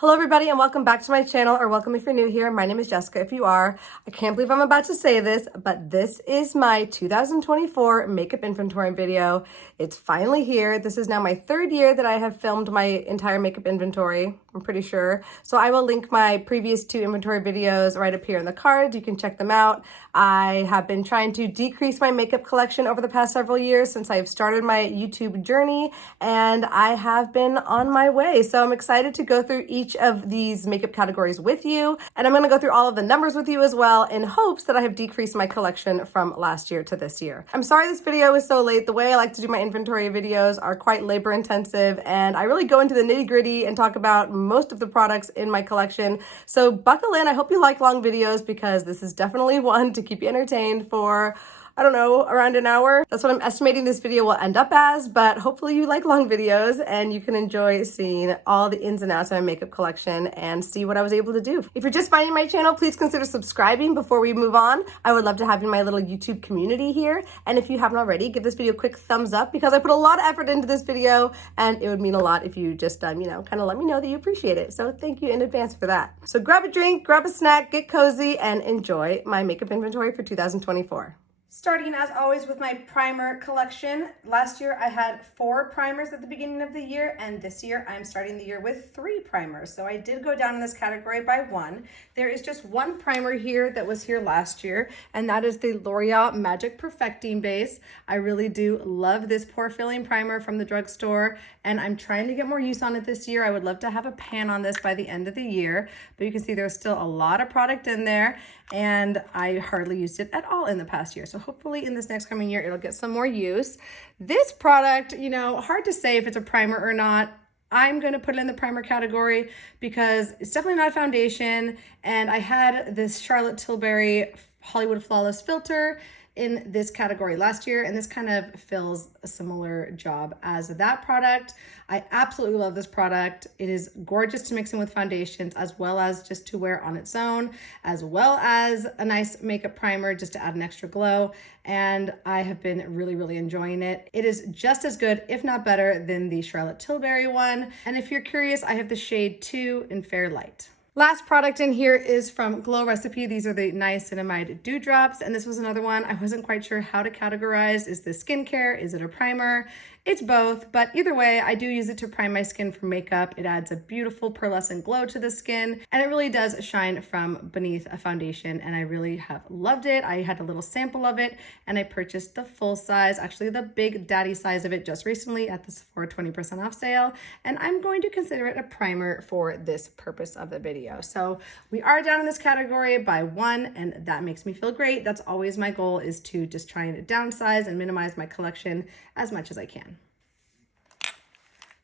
Hello everybody and welcome back to my channel, or welcome if you're new here. My name is Jessica if you are. I can't believe I'm about to say this, but this is my 2024 makeup inventory video. It's finally here. This is now my third year that I have filmed my entire makeup inventory, I'm pretty sure. So I will link my previous two inventory videos right up here in the card. You can check them out. I have been trying to decrease my makeup collection over the past several years since I've started my YouTube journey, and I have been on my way. So I'm excited to go through each of these makeup categories with you, and I'm going to go through all of the numbers with you as well in hopes that I have decreased my collection from last year to this year. I'm sorry this video is so late. The way I like to do my inventory videos are quite labor intensive, and I really go into the nitty gritty and talk about most of the products in my collection. So buckle in. I hope you like long videos because this is definitely one to keep you entertained for, I don't know, around an hour. That's what I'm estimating this video will end up as, but hopefully you like long videos and you can enjoy seeing all the ins and outs of my makeup collection and see what I was able to do. If you're just finding my channel, please consider subscribing before we move on. I would love to have you in my little YouTube community here. And if you haven't already, give this video a quick thumbs up because I put a lot of effort into this video and it would mean a lot if you just, kind of let me know that you appreciate it. So thank you in advance for that. So grab a drink, grab a snack, get cozy, and enjoy my makeup inventory for 2024. Starting as always with my primer collection. Last year I had 4 primers at the beginning of the year, and this year I'm starting the year with 3 primers. So I did go down in this category by 1. There is just 1 primer here that was here last year, and that is the L'Oreal Magic Perfecting Base. I really do love this pore filling primer from the drugstore, and I'm trying to get more use on it this year. I would love to have a pan on this by the end of the year, but you can see there's still a lot of product in there, and I hardly used it at all in the past year. So hopefully in this next coming year, it'll get some more use. This product, hard to say if it's a primer or not. I'm going to put it in the primer category because it's definitely not a foundation. And I had this Charlotte Tilbury Hollywood Flawless filter in this category last year, and this kind of fills a similar job as that product. I absolutely love this product. It is gorgeous to mix in with foundations as well as just to wear on its own, as well as a nice makeup primer just to add an extra glow. And I have been really enjoying it. It is just as good, if not better, than the Charlotte Tilbury one. And if you're curious, I have the shade 2 in Fair Light. Last product in here is from Glow Recipe. These are the niacinamide dewdrops, and this was another one I wasn't quite sure how to categorize. Is this skincare? Is it a primer? It's both, but either way, I do use it to prime my skin for makeup. It adds a beautiful pearlescent glow to the skin, and it really does shine from beneath a foundation, and I really have loved it. I had a little sample of it, and I purchased the full size, actually the big daddy size of it just recently at the Sephora 20% off sale, and I'm going to consider it a primer for this purpose of the video. So we are down in this category by 1, and that makes me feel great. That's always my goal, is to just try and downsize and minimize my collection as much as I can.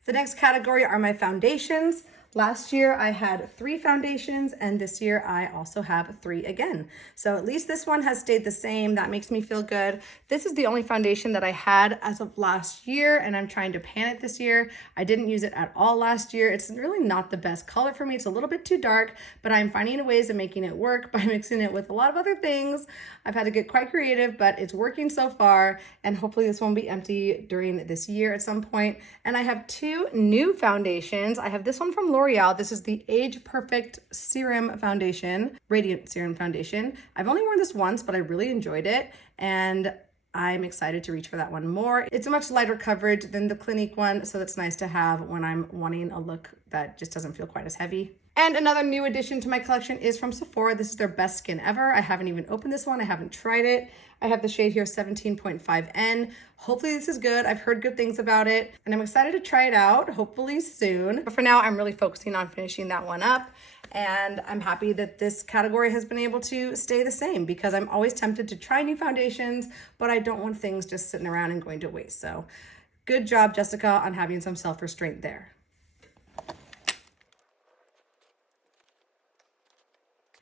The next category are my foundations. Last year I had 3 foundations, and this year I also have 3 again. So at least this one has stayed the same. That makes me feel good. This is the only foundation that I had as of last year, and I'm trying to pan it this year. I didn't use it at all last year. It's really not the best color for me. It's a little bit too dark, but I'm finding ways of making it work by mixing it with a lot of other things. I've had to get quite creative, but it's working so far, and hopefully this won't be empty during this year at some point. And I have 2 new foundations. I have this one from L'Oreal. This is the Age Perfect Serum Foundation, Radiant Serum Foundation. I've only worn this once, but I really enjoyed it, and I'm excited to reach for that one more. It's a much lighter coverage than the Clinique one, so that's nice to have when I'm wanting a look that just doesn't feel quite as heavy. And another new addition to my collection is from Sephora. This is their Best Skin Ever. I haven't even opened this one. I haven't tried it. I have the shade here, 17.5N. Hopefully this is good. I've heard good things about it, and I'm excited to try it out, hopefully soon. But for now, I'm really focusing on finishing that one up. And I'm happy that this category has been able to stay the same because I'm always tempted to try new foundations, but I don't want things just sitting around and going to waste. So good job, Jessica, on having some self-restraint there.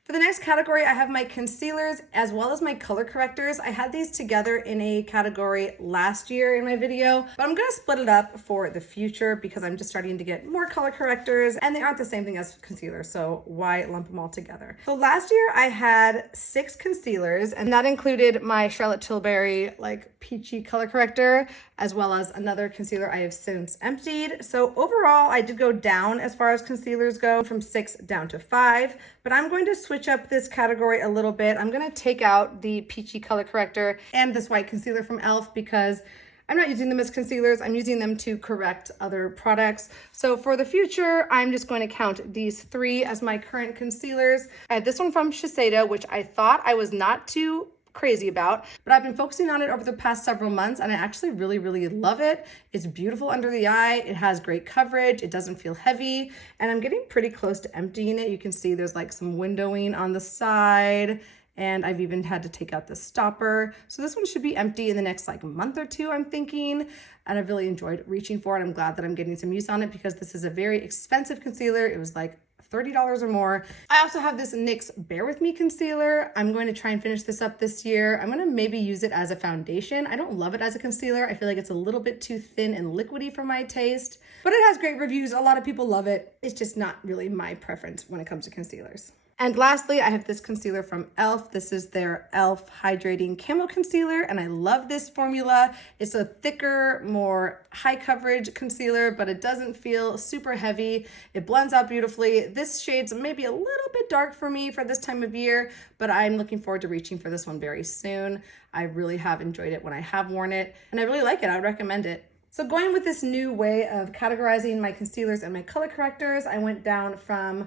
For the next category, I have my concealers as well as my color correctors. I had these together in a category last year in my video, but I'm gonna split it up for the future because I'm just starting to get more color correctors and they aren't the same thing as concealers, so why lump them all together? So last year I had 6 concealers, and that included my Charlotte Tilbury like peachy color corrector, as well as another concealer I have since emptied. So overall, I did go down as far as concealers go, from 6 down to 5, but I'm going to switch up this category a little bit. I'm gonna take out the peachy color corrector and this white concealer from e.l.f. because I'm not using them as concealers. I'm using them to correct other products. So for the future, I'm just going to count these 3 as my current concealers. I had this one from Shiseido, which I thought I was not too crazy about, but I've been focusing on it over the past several months and I actually really love it. It's beautiful under the eye. It has great coverage. It doesn't feel heavy, and I'm getting pretty close to emptying it. You can see there's like some windowing on the side, and I've even had to take out the stopper. So this one should be empty in the next like month or 2, I'm thinking. And I've really enjoyed reaching for it. I'm glad that I'm getting some use on it because this is a very expensive concealer. It was like $30 or more. I also have this NYX Bear With Me concealer. I'm going to try and finish this up this year. I'm gonna maybe use it as a foundation. I don't love it as a concealer. I feel like it's a little bit too thin and liquidy for my taste, but it has great reviews. A lot of people love it. It's just not really my preference when it comes to concealers. And lastly, I have this concealer from e.l.f. This is their e.l.f. Hydrating Camo Concealer, and I love this formula. It's a thicker, more high coverage concealer, but it doesn't feel super heavy. It blends out beautifully. This shade's maybe a little bit dark for me for this time of year, but I'm looking forward to reaching for this one very soon. I really have enjoyed it when I have worn it, and I really like it. I would recommend it. So going with this new way of categorizing my concealers and my color correctors, I went down from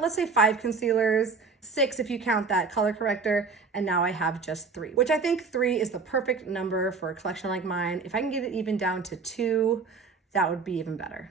let's say 5 concealers, 6 if you count that color corrector, and now I have just 3, which I think 3 is the perfect number for a collection like mine. If I can get it even down to 2, that would be even better.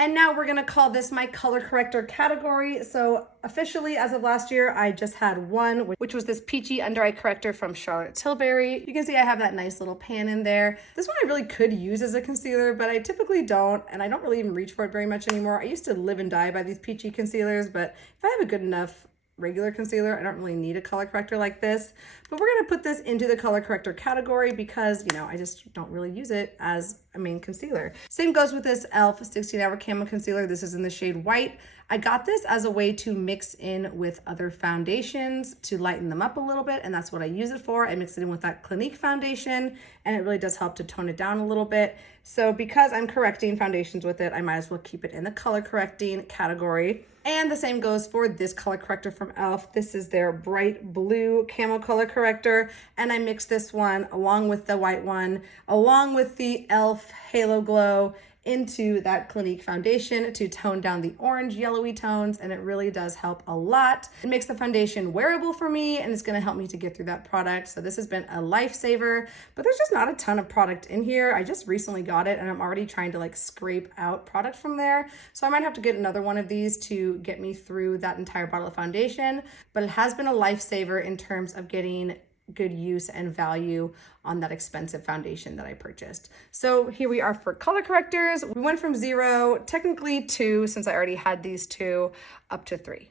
And now we're gonna call this my color corrector category. So officially, as of last year, I just had 1, which was this peachy under eye corrector from Charlotte Tilbury. You can see I have that nice little pan in there. This one I really could use as a concealer, but I typically don't, and I don't really even reach for it very much anymore. I used to live and die by these peachy concealers, but if I have a good enough regular concealer, I don't really need a color corrector like this. But we're gonna put this into the color corrector category because, you know, I just don't really use it as a main concealer. Same goes with this e.l.f. 16-Hour Camo Concealer. This is in the shade White. I got this as a way to mix in with other foundations to lighten them up a little bit, and that's what I use it for. I mix it in with that Clinique foundation, and it really does help to tone it down a little bit. So because I'm correcting foundations with it, I might as well keep it in the color correcting category. And the same goes for this color corrector from e.l.f. This is their bright blue camo color corrector, and I mix this one along with the white one, along with the e.l.f. Halo Glow into that Clinique foundation to tone down the orange yellowy tones, and it really does help a lot. It makes the foundation wearable for me, and it's gonna help me to get through that product. So this has been a lifesaver, but there's just not a ton of product in here. I just recently got it and I'm already trying to like scrape out product from there. So I might have to get another one of these to get me through that entire bottle of foundation, but it has been a lifesaver in terms of getting good use and value on that expensive foundation that I purchased. So here we are for color correctors. We went from 0, technically 2, since I already had these 2, up to 3.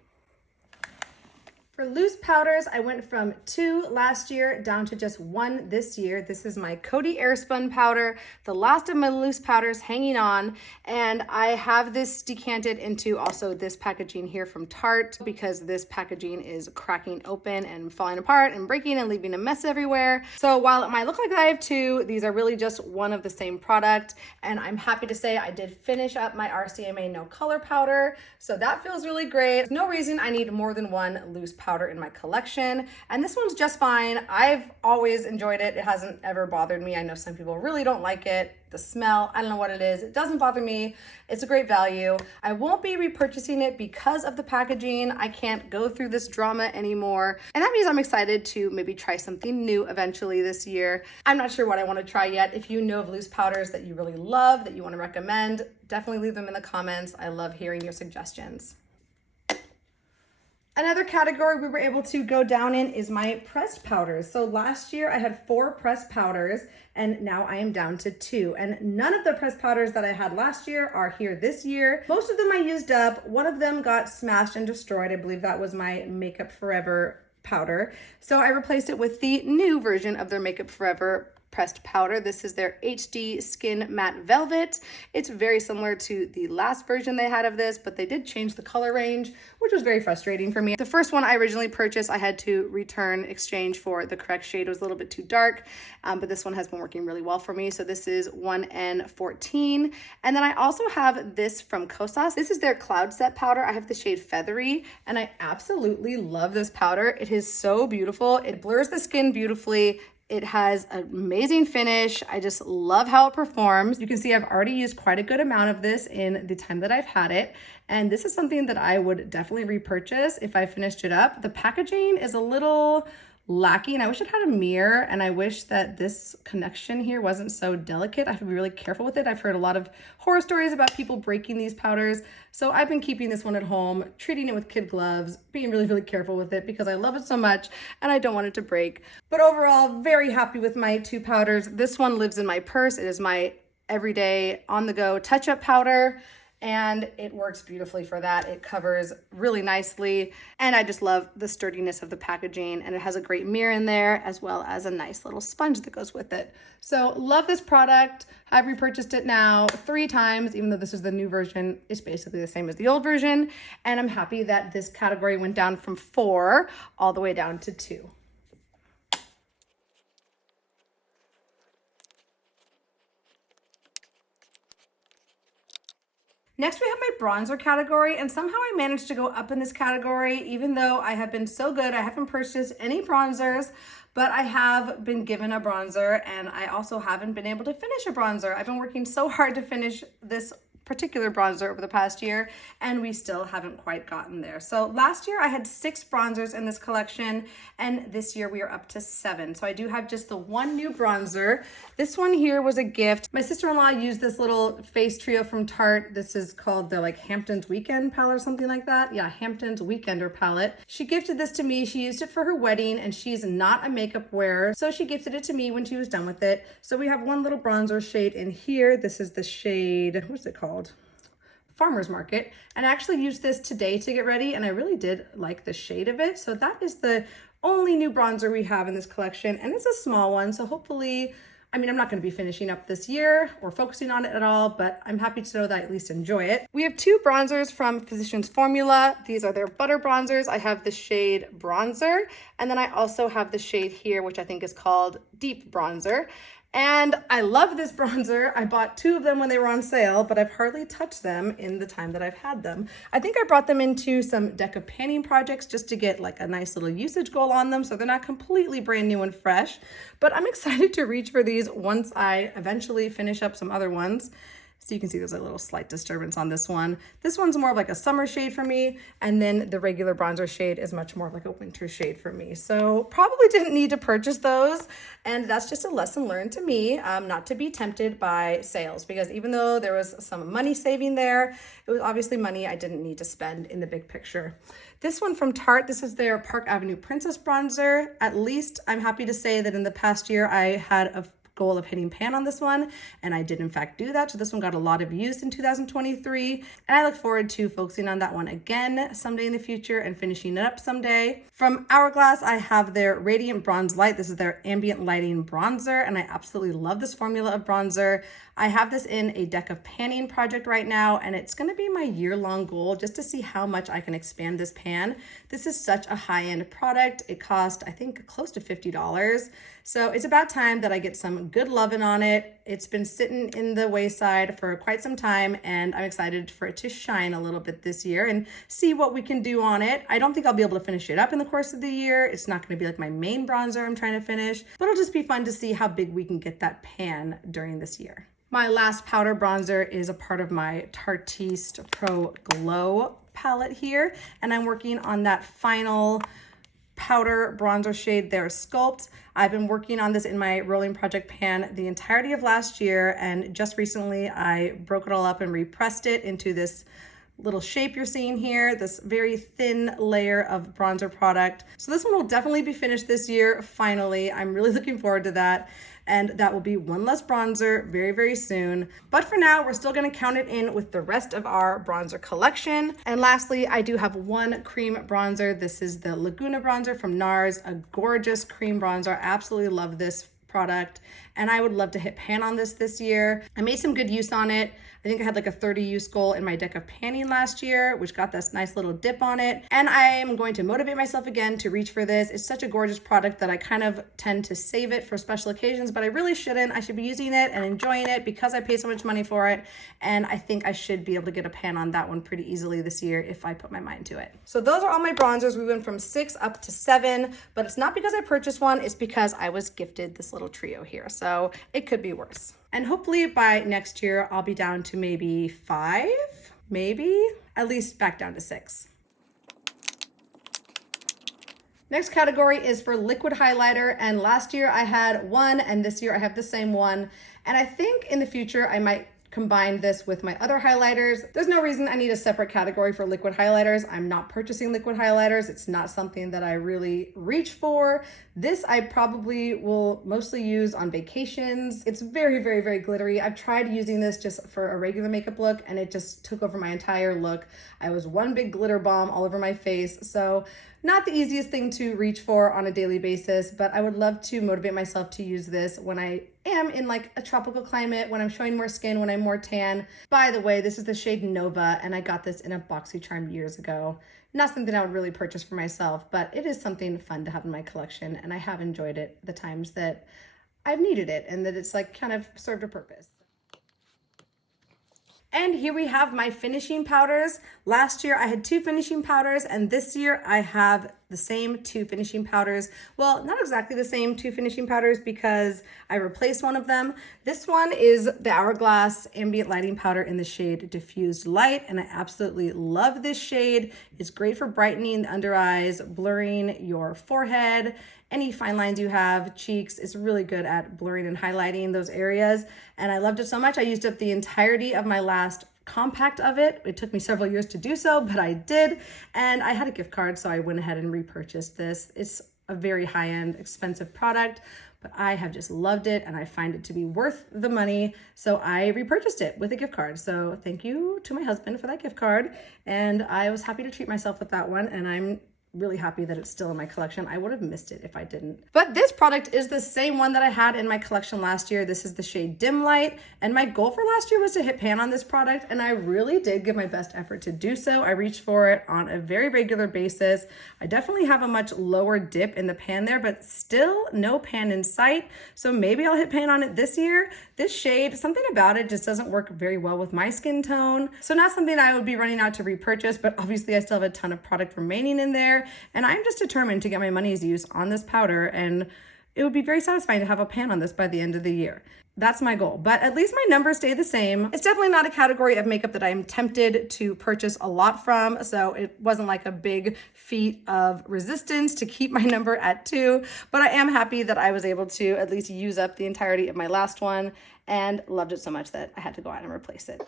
For loose powders, I went from 2 last year down to just 1 this year. This is my Coty Airspun powder, the last of my loose powders hanging on. And I have this decanted into also this packaging here from Tarte because this packaging is cracking open and falling apart and breaking and leaving a mess everywhere. So while it might look like I have 2, these are really just one of the same product. And I'm happy to say I did finish up my RCMA No Color powder. So that feels really great. There's no reason I need more than 1 loose powder in my collection, and this one's just fine. I've always enjoyed it. It hasn't ever bothered me. I know some people really don't like it. The smell, I don't know what it is. It doesn't bother me. It's a great value. I won't be repurchasing it because of the packaging. I can't go through this drama anymore, and that means I'm excited to maybe try something new eventually this year. I'm not sure what I want to try yet. If you know of loose powders that you really love, that you want to recommend, definitely leave them in the comments. I love hearing your suggestions. Another category we were able to go down in is my pressed powders. So last year I had 4 pressed powders and now I am down to 2. And none of the pressed powders that I had last year are here this year. Most of them I used up. One of them got smashed and destroyed. I believe that was my Makeup Forever powder. So I replaced it with the new version of their Makeup Forever pressed powder. This is their HD Skin Matte Velvet. It's very similar to the last version they had of this, but they did change the color range, which was very frustrating for me. The first one I originally purchased, I had to return exchange for the correct shade. It was a little bit too dark, but this one has been working really well for me. So this is 1N14. And then I also have this from Kosas. This is their Cloud Set powder. I have the shade Feathery, and I absolutely love this powder. It is so beautiful. It blurs the skin beautifully. It has an amazing finish. I just love how it performs. You can see I've already used quite a good amount of this in the time that I've had it. And this is something that I would definitely repurchase if I finished it up. The packaging is a little lacking. I wish it had a mirror, and I wish that this connection here wasn't so delicate. I have to be really careful with it. I've heard a lot of horror stories about people breaking these powders. So I've been keeping this one at home, treating it with kid gloves, being really, really careful with it because I love it so much and I don't want it to break. But overall, very happy with my 2 powders. This one lives in my purse. It is my everyday on-the-go touch-up powder, and it works beautifully for that. It covers really nicely, and I just love the sturdiness of the packaging, and it has a great mirror in there as well as a nice little sponge that goes with it. So love this product. I've repurchased it now 3 times, even though this is the new version. It's basically the same as the old version, and I'm happy that this category went down from 4 all the way down to 2. Next, we have my bronzer category, and somehow I managed to go up in this category, even though I have been so good. I haven't purchased any bronzers, but I have been given a bronzer, and I also haven't been able to finish a bronzer. I've been working so hard to finish this particular bronzer over the past year, and we still haven't quite gotten there. So last year I had 6 bronzers in this collection, and this year we are up to 7. So I do have just the 1 new bronzer. This one here was a gift. My sister-in-law used this little face trio from Tarte. This is called the Hamptons Weekend palette or something like that. Yeah, Hamptons Weekender palette. She gifted this to me. She used it for her wedding, and she's not a makeup wearer, so she gifted it to me when she was done with it. So we have 1 little bronzer shade in here. This is the shade, what's it called? Farmer's Market, and I actually used this today to get ready, and I really did like the shade of it. So that is the only new bronzer we have in this collection, and it's a small one, so hopefully, I mean, I'm not going to be finishing up this year or focusing on it at all, but I'm happy to know that I at least enjoy it. We have 2 bronzers from Physicians Formula. These are their butter bronzers. I have the shade Bronzer, and then I also have the shade here, which I think is called Deep Bronzer. And I love this bronzer. I bought 2 of them when they were on sale, but I've hardly touched them in the time that I've had them. I think I brought them into some deck of panning projects just to get a nice little usage goal on them, so they're not completely brand new and fresh. But I'm excited to reach for these once I eventually finish up some other ones. So you can see there's a little slight disturbance on this one. This one's more of a summer shade for me, and then the regular bronzer shade is much more of a winter shade for me. So probably didn't need to purchase those, and that's just a lesson learned to me, not to be tempted by sales, because even though there was some money saving there, it was obviously money I didn't need to spend in the big picture. This one from Tarte, this is their Park Avenue Princess bronzer. At least I'm happy to say that in the past year I had a goal of hitting pan on this one, and I did in fact do that. So this one got a lot of use in 2023, and I look forward to focusing on that one again someday in the future and finishing it up someday. From Hourglass, I have their Radiant Bronze Light. This is their ambient lighting bronzer, and I absolutely love this formula of bronzer. I have this in a deck of panning project right now, and it's going to be my year-long goal just to see how much I can expand this pan. This is such a high-end product. It cost, I think, close to $50. So it's about time that I get some good loving on it. It's been sitting in the wayside for quite some time, and I'm excited for it to shine a little bit this year and see what we can do on it. I don't think I'll be able to finish it up in the course of the year. It's not going to be my main bronzer I'm trying to finish, but it'll just be fun to see how big we can get that pan during this year. My last powder bronzer is a part of my Tartiste Pro Glow palette here, and I'm working on that final powder bronzer shade there, Sculpt. I've been working on this in my rolling project pan the entirety of last year, and just recently I broke it all up and repressed it into this little shape you're seeing here, this very thin layer of bronzer product. So this one will definitely be finished this year, finally. I'm really looking forward to that. And that will be one less bronzer very, very soon. But for now, we're still gonna count it in with the rest of our bronzer collection. And lastly, I do have one cream bronzer. This is the Laguna bronzer from NARS, a gorgeous cream bronzer. I absolutely love this product, and I would love to hit pan on this year. I made some good use on it. I think I had like a 30 use goal in my deck of panning last year, which got this nice little dip on it. And I am going to motivate myself again to reach for this. It's such a gorgeous product that I kind of tend to save it for special occasions, but I really shouldn't. I should be using it and enjoying it because I pay so much money for it. And I think I should be able to get a pan on that one pretty easily this year if I put my mind to it. So those are all my bronzers. We went from 6 up to 7, but it's not because I purchased one. It's because I was gifted this little trio here. So it could be worse. And hopefully by next year, I'll be down to maybe 5, maybe, at least back down to 6. Next category is for liquid highlighter, and last year I had one and this year I have the same one. And I think in the future I might combine this with my other highlighters. There's no reason I need a separate category for liquid highlighters. I'm not purchasing liquid highlighters. It's not something that I really reach for. This I probably will mostly use on vacations. It's very, very, very glittery. I've tried using this just for a regular makeup look and it just took over my entire look. I was one big glitter bomb all over my face. So not the easiest thing to reach for on a daily basis, but I would love to motivate myself to use this when I am in like a tropical climate, when I'm showing more skin, when I'm more tan. By the way, this is the shade Nova, and I got this in a BoxyCharm years ago. Not something I would really purchase for myself, but it is something fun to have in my collection, and I have enjoyed it the times that I've needed it and that it's like kind of served a purpose. And here we have my finishing powders. Last year I had 2 finishing powders, and this year I have the same 2 finishing powders. Well, not exactly the same 2 finishing powders because I replaced one of them. This one is the Hourglass Ambient Lighting Powder in the shade Diffused Light, and I absolutely love this shade. It's great for brightening the under eyes, blurring your forehead, any fine lines you have, cheeks. It's really good at blurring and highlighting those areas. And I loved it so much, I used up the entirety of my last compact of it. It took me several years to do so, but I did. And I had a gift card, so I went ahead and repurchased this. It's a very high-end, expensive product, but I have just loved it and I find it to be worth the money. So I repurchased it with a gift card. So thank you to my husband for that gift card. And I was happy to treat myself with that one. And I'm really happy that it's still in my collection. I would have missed it if I didn't. But this product is the same one that I had in my collection last year. This is the shade Dim Light, and my goal for last year was to hit pan on this product, and I really did give my best effort to do so. I reached for it on a very regular basis. I definitely have a much lower dip in the pan there, but still no pan in sight. So maybe I'll hit pan on it this year. This shade, something about it just doesn't work very well with my skin tone. So not something I would be running out to repurchase, but obviously I still have a ton of product remaining in there. And I'm just determined to get my money's use on this powder, and it would be very satisfying to have a pan on this by the end of the year. That's my goal, but at least my numbers stay the same. It's definitely not a category of makeup that I'm tempted to purchase a lot from, so it wasn't like a big feat of resistance to keep my number at 2, but I am happy that I was able to at least use up the entirety of my last one and loved it so much that I had to go out and replace it.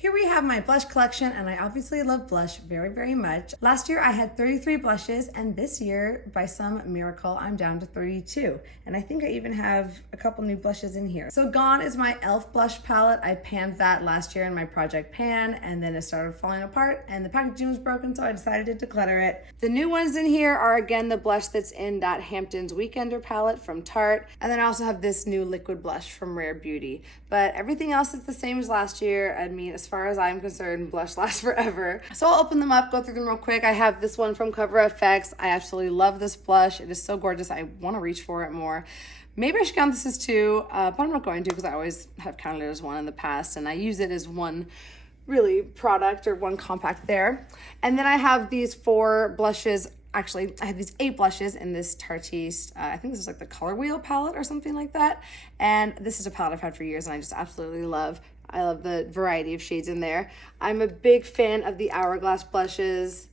Here we have my blush collection, and I obviously love blush very, very much. Last year I had 33 blushes, and this year, by some miracle, I'm down to 32. And I think I even have a couple new blushes in here. So gone is my e.l.f. blush palette. I panned that last year in my project pan, and then it started falling apart, and the packaging was broken, so I decided to declutter it. The new ones in here are, again, the blush that's in that Hamptons Weekender palette from Tarte, and then I also have this new liquid blush from Rare Beauty. But everything else is the same as last year. I mean, as far as I'm concerned, blush lasts forever. So I'll open them up, go through them real quick. I have this one from Cover FX. I absolutely love this blush. It is so gorgeous. I want to reach for it more. Maybe I should count this as 2, but I'm not going to because I always have counted it as 1 in the past, and I use it as one really product or one compact there. And then I have these 4 blushes. Actually, I have these 8 blushes in this Tarteist, I think this is like the Color Wheel palette or something like that. And this is a palette I've had for years and I just absolutely love. I love the variety of shades in there. I'm a big fan of the Hourglass blushes,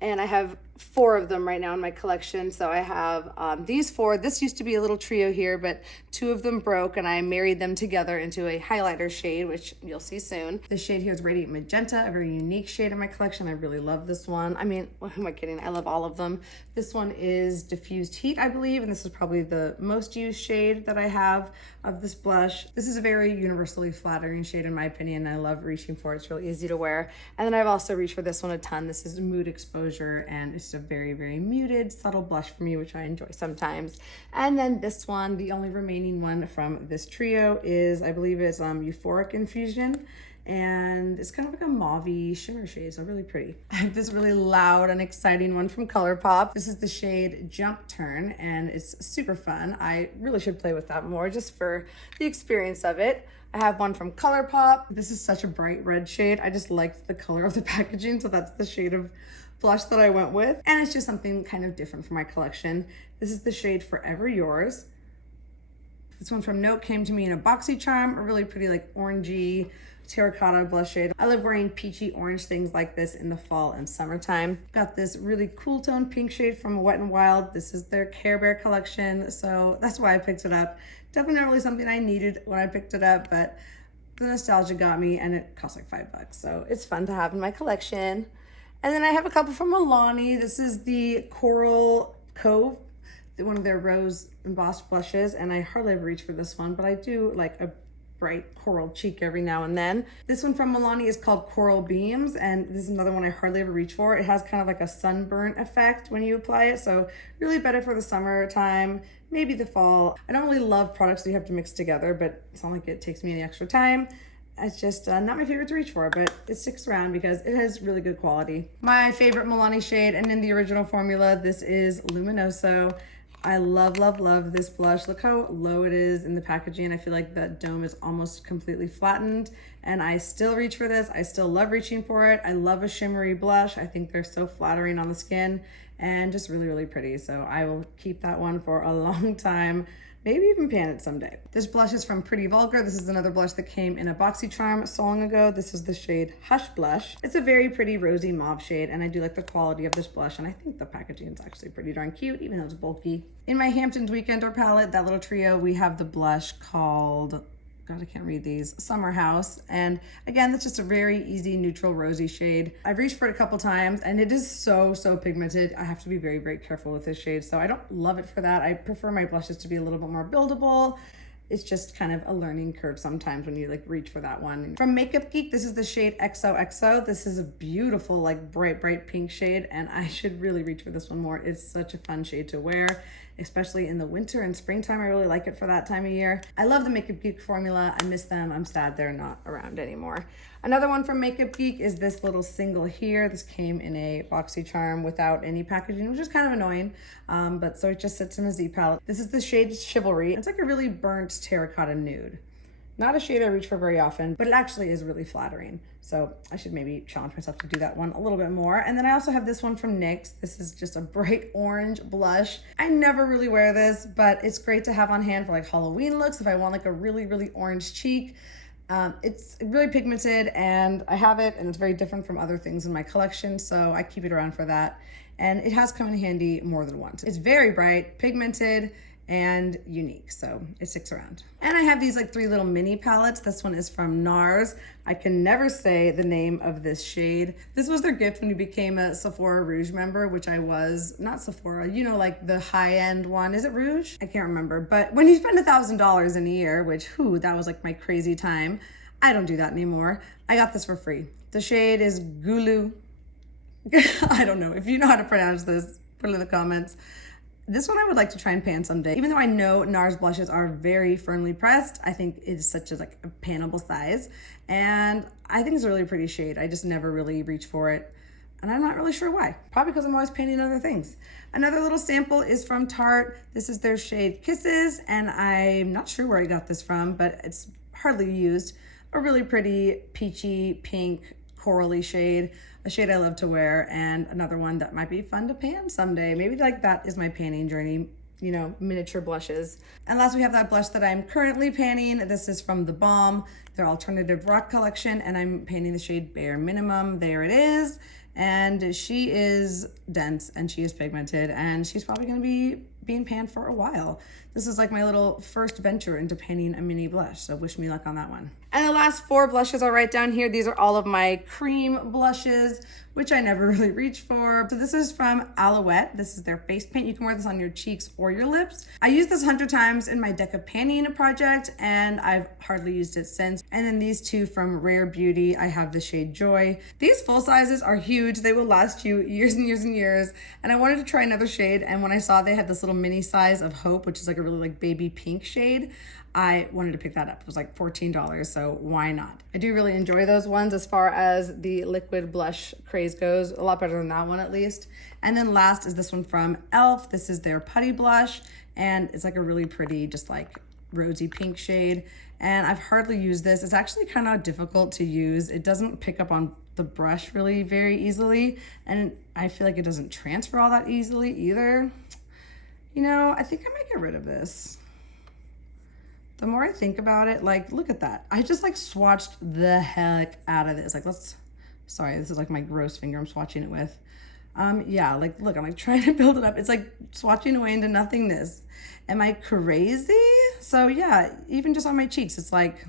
and I have four of them right now in my collection. So I have these four. This used to be a little trio here, but two of them broke and I married them together into a highlighter shade, which you'll see soon. This shade here is Radiant Magenta, a very unique shade in my collection. I really love this one. I mean, who am I kidding? I love all of them. This one is Diffused Heat, I believe, and this is probably the most used shade that I have of this blush. This is a very universally flattering shade in my opinion. I love reaching for it. It's really easy to wear. And then I've also reached for this one a ton. This is Mood Exposure, and it's a very, very muted, subtle blush for me, which I enjoy sometimes. And then this one, the only remaining one from this trio is, I believe it's Euphoric Infusion. And it's kind of like a mauve-y shimmer shade, so really pretty. I have this really loud and exciting one from ColourPop. This is the shade Jump Turn, and it's super fun. I really should play with that more just for the experience of it. I have one from ColourPop. This is such a bright red shade. I just liked the color of the packaging, so that's the shade of blush that I went with. And it's just something kind of different for my collection. This is the shade Forever Yours. This one from Note came to me in a BoxyCharm, a really pretty like orangey, terracotta blush shade. I love wearing peachy orange things like this in the fall and summertime. Got this really cool tone pink shade from Wet n Wild. This is their Care Bear collection, so that's why I picked it up. Definitely not really something I needed when I picked it up, but the nostalgia got me and it cost like $5, so it's fun to have in my collection. And then I have a couple from Milani. This is the Coral Cove, one of their rose embossed blushes, and I hardly ever reach for this one, but I do like a bright coral cheek every now and then. This one from Milani is called Coral Beams, and this is another one I hardly ever reach for. It has kind of like a sunburn effect when you apply it, so really better for the summertime, maybe the fall. I don't really love products that you have to mix together, but it's not like it takes me any extra time. It's just not my favorite to reach for, but it sticks around because it has really good quality. My favorite Milani shade, and in the original formula, this is Luminoso. I love, love, love this blush. Look how low it is in the packaging. I feel like the dome is almost completely flattened, and I still reach for this. I still love reaching for it. I love a shimmery blush. I think they're so flattering on the skin and just really, really pretty. So I will keep that one for a long time. Maybe even pan it someday. This blush is from Pretty Vulgar. This is another blush that came in a BoxyCharm so long ago. This is the shade Hush Blush. It's a very pretty rosy mauve shade, and I do like the quality of this blush, and I think the packaging is actually pretty darn cute, even though it's bulky. In my Hamptons Weekender palette, that little trio, we have the blush called, God, I can't read these, Summer House. And again, that's just a very easy, neutral, rosy shade. I've reached for it a couple times and it is so, so pigmented. I have to be very, very careful with this shade. So I don't love it for that. I prefer my blushes to be a little bit more buildable. It's just kind of a learning curve sometimes when you like reach for that one. From Makeup Geek, this is the shade XOXO. This is a beautiful, like bright, bright pink shade, and I should really reach for this one more. It's such a fun shade to wear, especially in the winter and springtime. I really like it for that time of year. I love the Makeup Geek formula. I miss them. I'm sad they're not around anymore. Another one from Makeup Geek is this little single here. This came in a BoxyCharm without any packaging, which is kind of annoying, but so it just sits in a Z palette. This is the shade Chivalry. It's like a really burnt terracotta nude. Not a shade I reach for very often, but it actually is really flattering. So I should maybe challenge myself to do that one a little bit more. And then I also have this one from NYX. This is just a bright orange blush. I never really wear this, but it's great to have on hand for like Halloween looks if I want like a really, really orange cheek. It's really pigmented and I have it, and it's very different from other things in my collection, so I keep it around for that. And it has come in handy more than once. It's very bright, pigmented, and unique, so it sticks around. And I have these like 3 little mini palettes. This one is from NARS. I can never say the name of this shade. This was their gift when you became a Sephora Rouge member, which I was. Not Sephora, you know, like the high-end one. Is it Rouge? I can't remember, but when you spend $1,000 in a year, which that was like my crazy time. I don't do that anymore. I got this for free. The shade is Gulu. I don't know. If you know how to pronounce this, put it in the comments. This one I would like to try and pan someday. Even though I know NARS blushes are very firmly pressed, I think it is such a like a panable size. And I think it's a really pretty shade. I just never really reach for it. And I'm not really sure why. Probably because I'm always painting other things. Another little sample is from Tarte. This is their shade Kisses. And I'm not sure where I got this from, but it's hardly used. A really pretty peachy pink corally shade, a shade I love to wear, and another one that might be fun to pan someday. Maybe like that is my panning journey, you know, miniature blushes. And last we have that blush that I'm currently panning. This is from The Balm, their alternative rock collection, and I'm painting the shade Bare Minimum. There it is. and she is dense and she is pigmented, and she's probably gonna be being panned for a while. This is like my little first venture into panning a mini blush, so wish me luck on that one. And the last 4 blushes are right down here. These are all of my cream blushes, which I never really reach for. So this is from Alouette. This is their face paint. You can wear this on your cheeks or your lips. I used this 100 times in my Deca Panning project, and I've hardly used it since. And then these 2 from Rare Beauty. I have the shade Joy. These full sizes are huge. They will last you years and years and years. And I wanted to try another shade, and when I saw they had this little mini size of Hope, which is like a really like baby pink shade, I wanted to pick that up. It was like $14, so why not? I do really enjoy those ones as far as the liquid blush craze goes. A lot better than that one at least. And then last is this one from e.l.f. This is their Putty Blush, and it's like a really pretty, just like rosy pink shade. And I've hardly used this. It's actually kind of difficult to use. It doesn't pick up on the brush really very easily, and I feel like it doesn't transfer all that easily either. You know, I think I might get rid of this. The more I think about it, like, look at that. I just like swatched the heck out of this. Like, sorry, this is like my gross finger I'm swatching it with. Yeah, like, look, I'm like trying to build it up. It's like swatching away into nothingness. Am I crazy? So yeah, even just on my cheeks, it's like,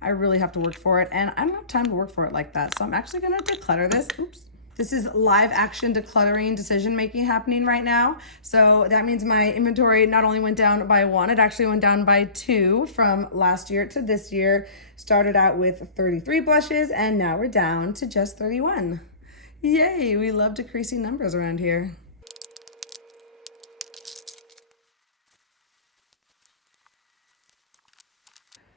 I really have to work for it, and I don't have time to work for it like that. So I'm actually gonna declutter this. Oops. This is live action decluttering decision making happening right now. So that means my inventory not only went down by 1, it actually went down by 2 from last year to this year. Started out with 33 blushes, and now we're down to just 31. Yay, we love decreasing numbers around here.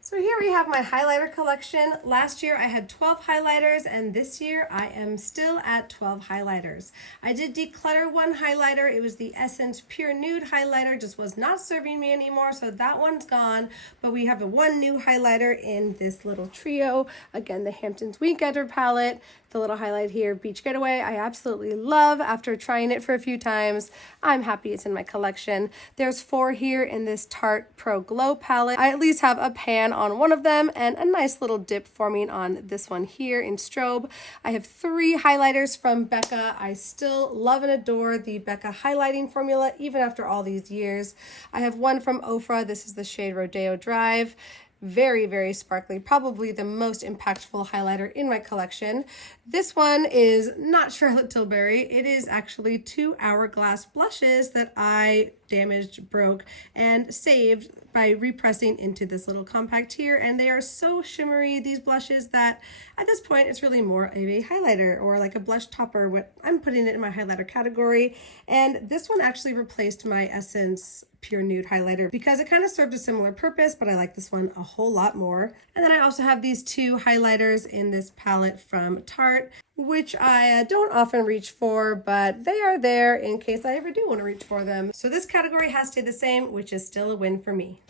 So here we have my highlighter collection. Last year I had 12 highlighters, and this year I am still at 12 highlighters. I did declutter one highlighter. It was the Essence Pure Nude highlighter, just was not serving me anymore, so that one's gone. But we have one new highlighter in this little trio. Again, the Hamptons Weekender palette. The little highlight here, Beach Getaway, I absolutely love. After trying it for a few times, I'm happy it's in my collection. There's 4 here in this Tarte Pro Glow palette. I at least have a pan on one of them and a nice little dip forming on this one here in Strobe. I have 3 highlighters from Becca. I still love and adore the Becca highlighting formula even after all these years. I have one from Ofra. This is the shade Rodeo Drive. Very, very sparkly, probably the most impactful highlighter in my collection. This one is not Charlotte Tilbury. It is actually 2 Hourglass blushes that I damaged, broke, and saved by repressing into this little compact here, and they are so shimmery, these blushes, that at this point it's really more of a highlighter or like a blush topper. What I'm putting it in my highlighter category. And this one actually replaced my Essence Pure Nude highlighter because it kind of served a similar purpose, but I like this one a whole lot more. And then I also have these 2 highlighters in this palette from Tarte, which I don't often reach for, but they are there in case I ever do want to reach for them. So this category has stayed the same, which is still a win for me.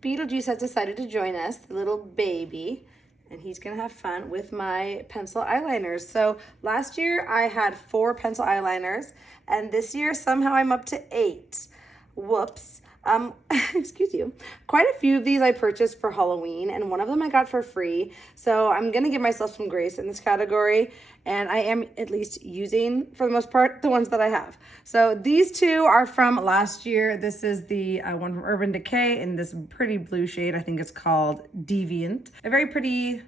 Beetlejuice has decided to join us, the little baby, and he's gonna have fun with my pencil eyeliners. So last year I had 4 pencil eyeliners, and this year somehow I'm up to 8. Whoops. Excuse you. Quite a few of these I purchased for Halloween, and one of them I got for free. So I'm gonna give myself some grace in this category, and I am at least using, for the most part, the ones that I have. So these 2 are from last year. This is the one from Urban Decay in this pretty blue shade. I think it's called Deviant. A very pretty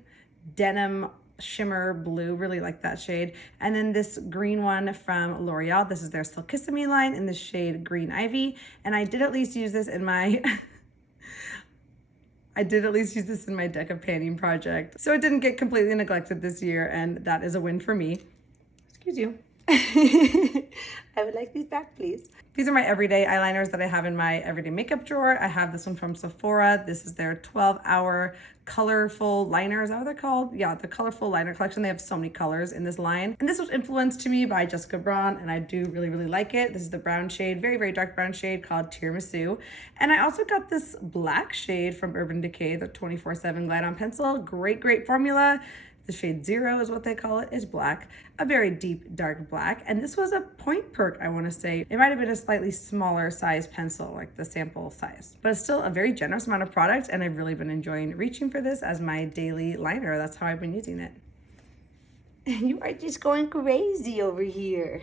denim shimmer blue, really like that shade. And then this green one from L'Oreal. This is their Silkissime line in the shade Green Ivy. And I did at least use this in my Deca Panning project. So it didn't get completely neglected this year, and that is a win for me. Excuse you. I would like these back, please. These are my everyday eyeliners that I have in my everyday makeup drawer. I have this one from Sephora. This is their 12-hour colorful liner. Is that what they're called? Yeah, the colorful liner collection. They have so many colors in this line. And this was influenced to me by Jessica Braun, and I do really, really like it. This is the brown shade, very, very dark brown shade called Tiramisu. And I also got this black shade from Urban Decay, the 24/7 Glide On Pencil. Great, great formula. The shade 0 is what they call it, is black, a very deep, dark black. And this was a point perk, I wanna say. It might've been a slightly smaller size pencil, like the sample size, but it's still a very generous amount of product, and I've really been enjoying reaching for this as my daily liner. That's how I've been using it. You are just going crazy over here.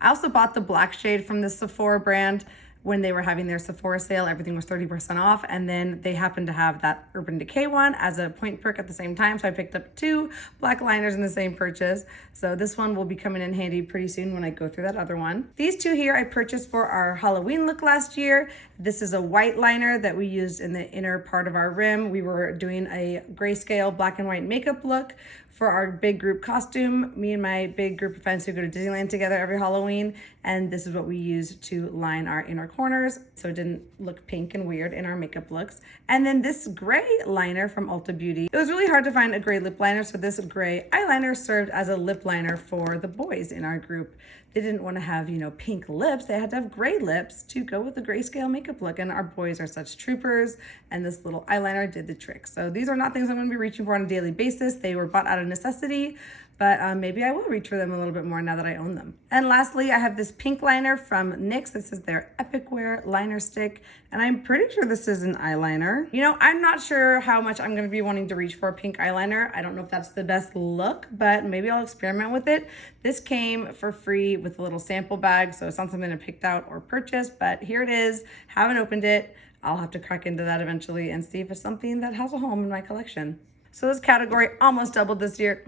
I also bought the black shade from the Sephora brand when they were having their Sephora sale. Everything was 30% off, and then they happened to have that Urban Decay one as a point perk at the same time, so I picked up 2 black liners in the same purchase. So this one will be coming in handy pretty soon when I go through that other one. These 2 here I purchased for our Halloween look last year. This is a white liner that we used in the inner part of our rim. We were doing a grayscale black and white makeup look for our big group costume, me and my big group of friends who go to Disneyland together every Halloween, and this is what we use to line our inner corners so it didn't look pink and weird in our makeup looks. And then this gray liner from Ulta Beauty. It was really hard to find a gray lip liner, so this gray eyeliner served as a lip liner for the boys in our group. They didn't want to have, you know, pink lips. They had to have gray lips to go with the grayscale makeup look. And our boys are such troopers, and this little eyeliner did the trick. So these are not things I'm going to be reaching for on a daily basis. They were bought out of necessity, but maybe I will reach for them a little bit more now that I own them. And lastly, I have this pink liner from NYX. This is their Epic Wear liner stick, and I'm pretty sure this is an eyeliner. You know, I'm not sure how much I'm going to be wanting to reach for a pink eyeliner. I don't know if that's the best look, but maybe I'll experiment with it. This came for free with a little sample bag, so it's not something I picked out or purchased, but here it is. Haven't opened it. I'll have to crack into that eventually and see if it's something that has a home in my collection. So this category almost doubled this year.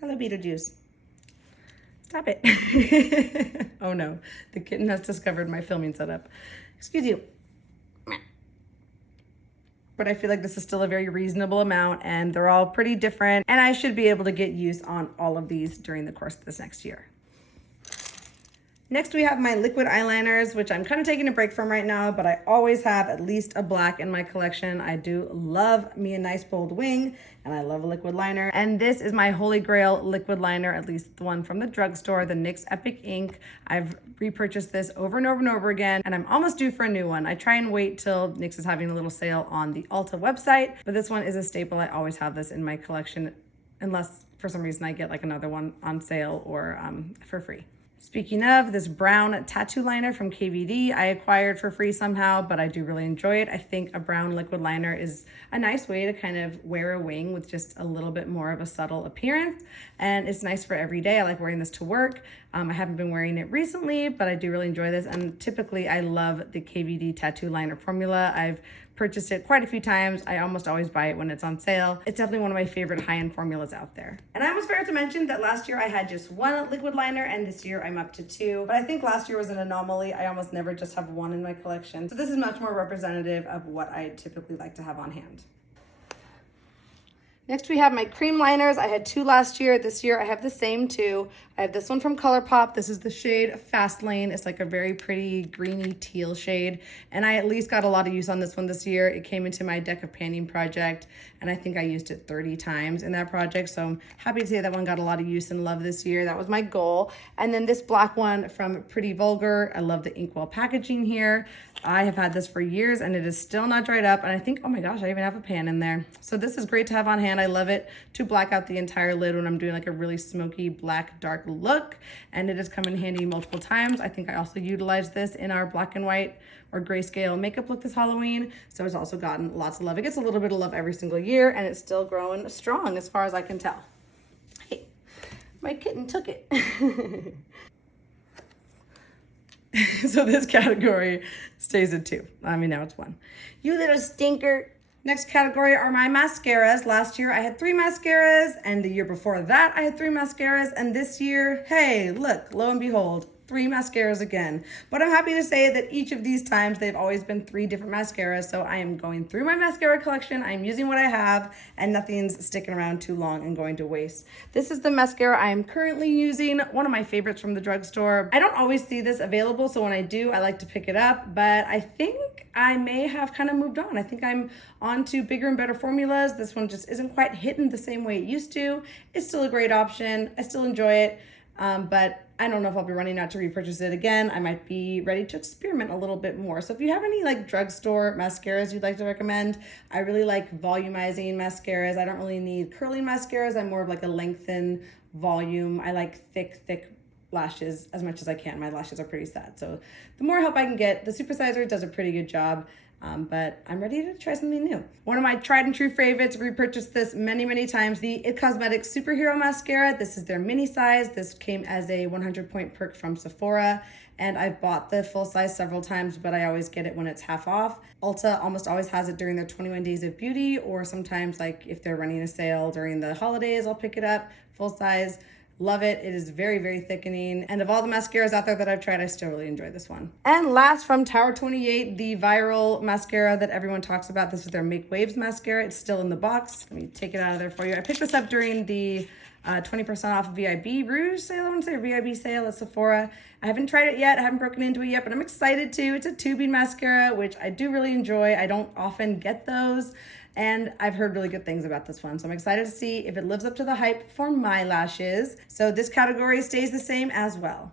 Hello, Beetlejuice. Stop it. Oh no, the kitten has discovered my filming setup. Excuse you. But I feel like this is still a very reasonable amount, and they're all pretty different, and I should be able to get use on all of these during the course of this next year. Next, we have my liquid eyeliners, which I'm kind of taking a break from right now, but I always have at least a black in my collection. I do love me a nice bold wing, and I love a liquid liner. And this is my holy grail liquid liner, at least the one from the drugstore, the NYX Epic Ink. I've repurchased this over and over and over again, and I'm almost due for a new one. I try and wait till NYX is having a little sale on the Ulta website, but this one is a staple. I always have this in my collection, unless for some reason I get like another one on sale or for free. Speaking of, this brown tattoo liner from KVD, I acquired for free somehow, but I do really enjoy it. I think a brown liquid liner is a nice way to kind of wear a wing with just a little bit more of a subtle appearance, and it's nice for every day. I like wearing this to work. I haven't been wearing it recently, but I do really enjoy this, and typically I love the KVD tattoo liner formula. I've purchased it quite a few times. I almost always buy it when it's on sale. It's definitely one of my favorite high-end formulas out there. And I almost forgot to mention that last year I had just 1 liquid liner, and this year I'm up to 2. But I think last year was an anomaly. I almost never just have 1 in my collection. So this is much more representative of what I typically like to have on hand. Next, we have my cream liners. I had 2 last year. This year, I have the same 2. I have this one from ColourPop. This is the shade Fast Lane. It's like a very pretty greeny teal shade, and I at least got a lot of use on this one this year. It came into my deck of painting project, and I think I used it 30 times in that project, so I'm happy to say that one got a lot of use and love this year. That was my goal. And then this black one from Pretty Vulgar. I love the inkwell packaging here. I have had this for years, and it is still not dried up, and I think, oh my gosh, I even have a pan in there. So this is great to have on hand. I love it to black out the entire lid when I'm doing like a really smoky black dark look, and it has come in handy multiple times. I think I also utilized this in our black and white or grayscale makeup look this Halloween, so it's also gotten lots of love. It gets a little bit of love every single year, and it's still growing strong as far as I can tell. Hey, my kitten took it. So this category stays at 2. I mean, now it's 1. You little stinker. Next category are my mascaras. Last year I had 3 mascaras, and the year before that I had 3 mascaras, and this year, hey, look, lo and behold, 3 mascaras again. But I'm happy to say that each of these times they've always been 3 different mascaras, so I am going through my mascara collection, I'm using what I have, and nothing's sticking around too long and going to waste. This is the mascara I am currently using, one of my favorites from the drugstore. I don't always see this available, so when I do, I like to pick it up, but I think I may have kind of moved on. I think I'm on to bigger and better formulas. This one just isn't quite hitting the same way it used to. It's still a great option. I still enjoy it. but I don't know if I'll be running out to repurchase it again. I might be ready to experiment a little bit more. So if you have any like drugstore mascaras you'd like to recommend, I really like volumizing mascaras. I don't really need curling mascaras. I'm more of like a lengthen volume. I like thick lashes as much as I can. My lashes are pretty sad. So the more help I can get, the Supersizer does a pretty good job. But I'm ready to try something new. One of my tried and true favorites, repurchased this many times, the It Cosmetics Superhero Mascara. This is their mini size. This came as a 100-point perk from Sephora, and I've bought the full size several times, but I always get it when it's half off. Ulta almost always has it during their 21 Days of Beauty, or sometimes like if they're running a sale during the holidays, I'll pick it up full size. Love it. It is very thickening. And of all the mascaras out there that I've tried, I still really enjoy this one. And last, from Tower 28, the viral mascara that everyone talks about. This is their Make Waves mascara. It's still in the box. Let me take it out of there for you. I picked this up during the 20% off VIB Rouge sale, I want to say, or VIB sale at Sephora. I haven't tried it yet. I haven't broken into it yet, but I'm excited to. It's a tubing mascara, which I do really enjoy. I don't often get those, and I've heard really good things about this one. So I'm excited to see if it lives up to the hype for my lashes. So this category stays the same as well.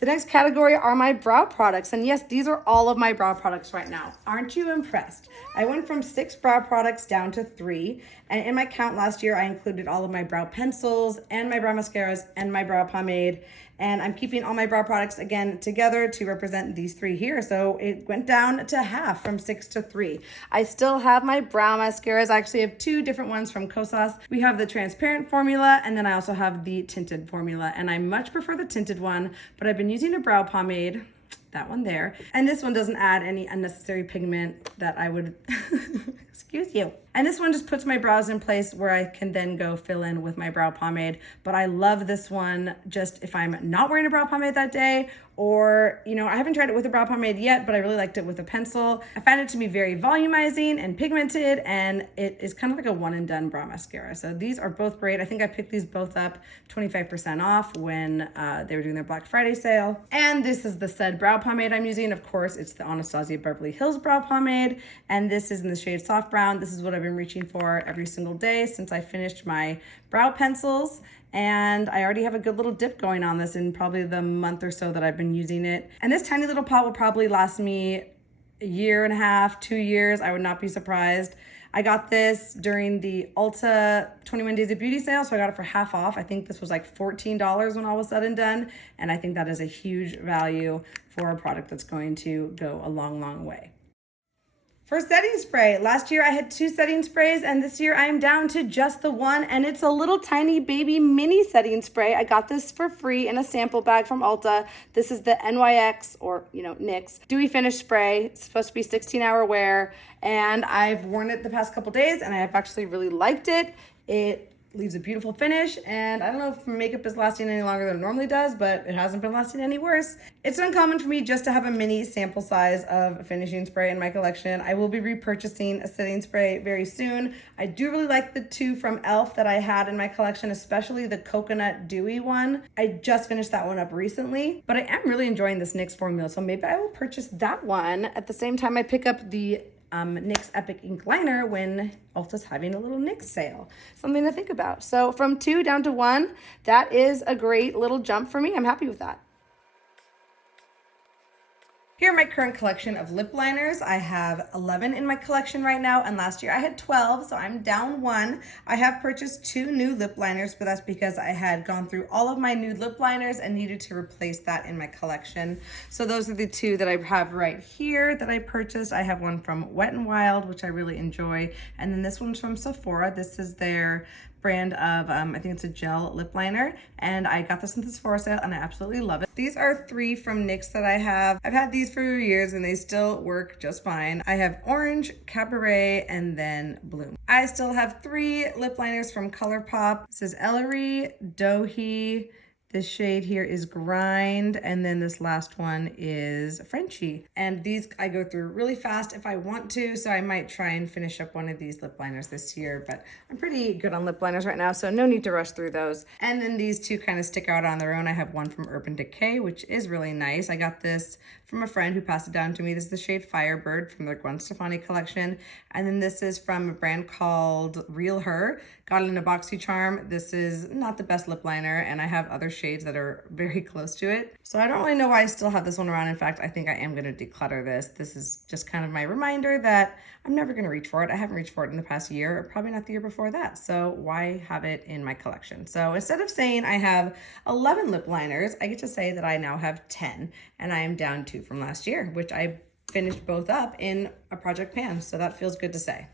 The next category are my brow products. And yes, these are all of my brow products right now. Aren't you impressed? I went from 6 brow products down to 3. And in my count last year, I included all of my brow pencils and my brow mascaras and my brow pomade. And I'm keeping all my brow products again together to represent these 3 here. So it went down to half, from 6 to 3. I still have my brow mascaras. I actually have 2 different ones from Kosas. We have the transparent formula, and then I also have the tinted formula. And I much prefer the tinted one, but I've been using a brow pomade, that one there. And this one doesn't add any unnecessary pigment that I would, excuse you. And this one just puts my brows in place where I can then go fill in with my brow pomade. But I love this one just if I'm not wearing a brow pomade that day, or, you know, I haven't tried it with a brow pomade yet, but I really liked it with a pencil. I find it to be very volumizing and pigmented, and it is kind of like a one and done brow mascara. So these are both great. I think I picked these both up 25% off when they were doing their Black Friday sale. And this is the said brow pomade I'm using. Of course, it's the Anastasia Beverly Hills brow pomade, and this is in the shade Soft Brown. This is what I've been reaching for every single day since I finished my brow pencils. And I already have a good little dip going on this in probably the month or so that I've been using it. And this tiny little pot will probably last me a year and a half, 2 years. I would not be surprised. I got this during the Ulta 21 Days of Beauty sale, so I got it for half off. I think this was like $14 when all was said and done. And I think that is a huge value for a product that's going to go a long way. For setting spray, last year I had 2 setting sprays, and this year I am down to just the one, and it's a little tiny baby mini setting spray. I got this for free in a sample bag from Ulta. This is the NYX, or NYX Dewy Finish Spray. It's supposed to be 16-hour wear, and I've worn it the past couple days, and I've actually really liked it. It leaves a beautiful finish, and I don't know if makeup is lasting any longer than it normally does, but it hasn't been lasting any worse. It's uncommon for me just to have a mini sample size of a finishing spray in my collection. I will be repurchasing a setting spray very soon. I do really like the 2 from e.l.f. that I had in my collection, especially the Coconut Dewy one. I just finished that one up recently, but I am really enjoying this NYX formula, so maybe I will purchase that one at the same time I pick up the NYX Epic Ink Liner when Ulta's having a little NYX sale. Something to think about. So from 2 down to 1, that is a great little jump for me. I'm happy with that. Here are my current collection of lip liners. I have 11 in my collection right now, and last year I had 12, so I'm down 1. I have purchased 2 new lip liners, but that's because I had gone through all of my nude lip liners and needed to replace that in my collection. So those are the 2 that I have right here that I purchased. I have one from Wet n Wild, which I really enjoy, and then this one's from Sephora. This is their brand of, I think it's a gel lip liner, and I got this in the Sephora sale, and I absolutely love it. These are 3 from NYX that I have. I've had these for years, and they still work just fine. I have Orange, Cabaret, and then Bloom. I still have 3 lip liners from ColourPop. This is Ellery, Dohi, This shade here is Grind, and then this last one is Frenchie. And these I go through really fast if I want to, so I might try and finish up one of these lip liners this year, but I'm pretty good on lip liners right now, so no need to rush through those. And then these two kind of stick out on their own. I have one from Urban Decay, which is really nice. I got this from a friend who passed it down to me. This is the shade Firebird from their Gwen Stefani collection. And then this is from a brand called Real Her. Got it in a BoxyCharm. This is not the best lip liner, and I have other shades that are very close to it. So I don't really know why I still have this one around. In fact, I think I am gonna declutter this. This is just kind of my reminder that I'm never gonna reach for it. I haven't reached for it in the past year, or probably not the year before that. So why have it in my collection? So instead of saying I have 11 lip liners, I get to say that I now have 10, and I am down 2 from last year, which I finished both up in a project pan. So that feels good to say.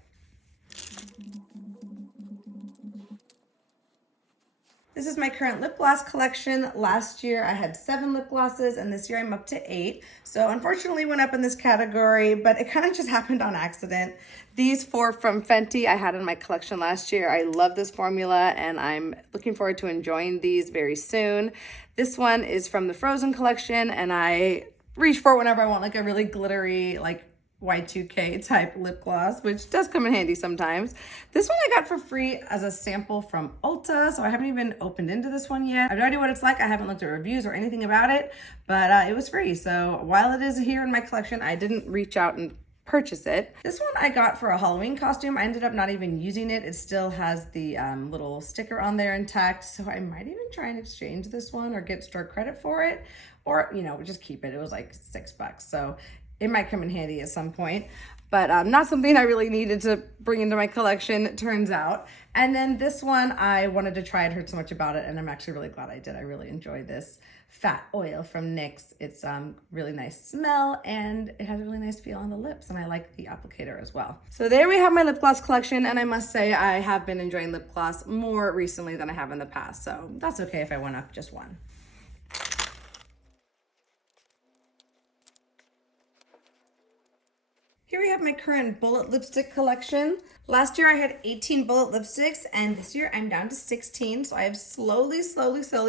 This is my current lip gloss collection. Last year I had 7 lip glosses, and this year I'm up to 8. So unfortunately went up in this category, but it kind of just happened on accident. These 4 from Fenty I had in my collection last year. I love this formula, and I'm looking forward to enjoying these very soon. This one is from the Frozen collection, and I reach for it whenever I want like a really glittery, like Y2K type lip gloss, which does come in handy sometimes. This one I got for free as a sample from Ulta, so I haven't even opened into this one yet. I have no idea what it's like. I haven't looked at reviews or anything about it, but it was free. So while it is here in my collection, I didn't reach out and purchase it. This one I got for a Halloween costume. I ended up not even using it. It still has the little sticker on there intact, so I might even try and exchange this one or get store credit for it, or, you know, just keep it. It was like $6, so it might come in handy at some point, but not something I really needed to bring into my collection, it turns out. And then this one, I wanted to try it, heard so much about it, and I'm actually really glad I did. I really enjoyed this fat oil from NYX. It's really nice smell, and it has a really nice feel on the lips, and I like the applicator as well. So there we have my lip gloss collection, and I must say I have been enjoying lip gloss more recently than I have in the past, so that's okay if I went up just one. Here we have my current bullet lipstick collection. Last year I had 18 bullet lipsticks, and this year I'm down to 16. So I have slowly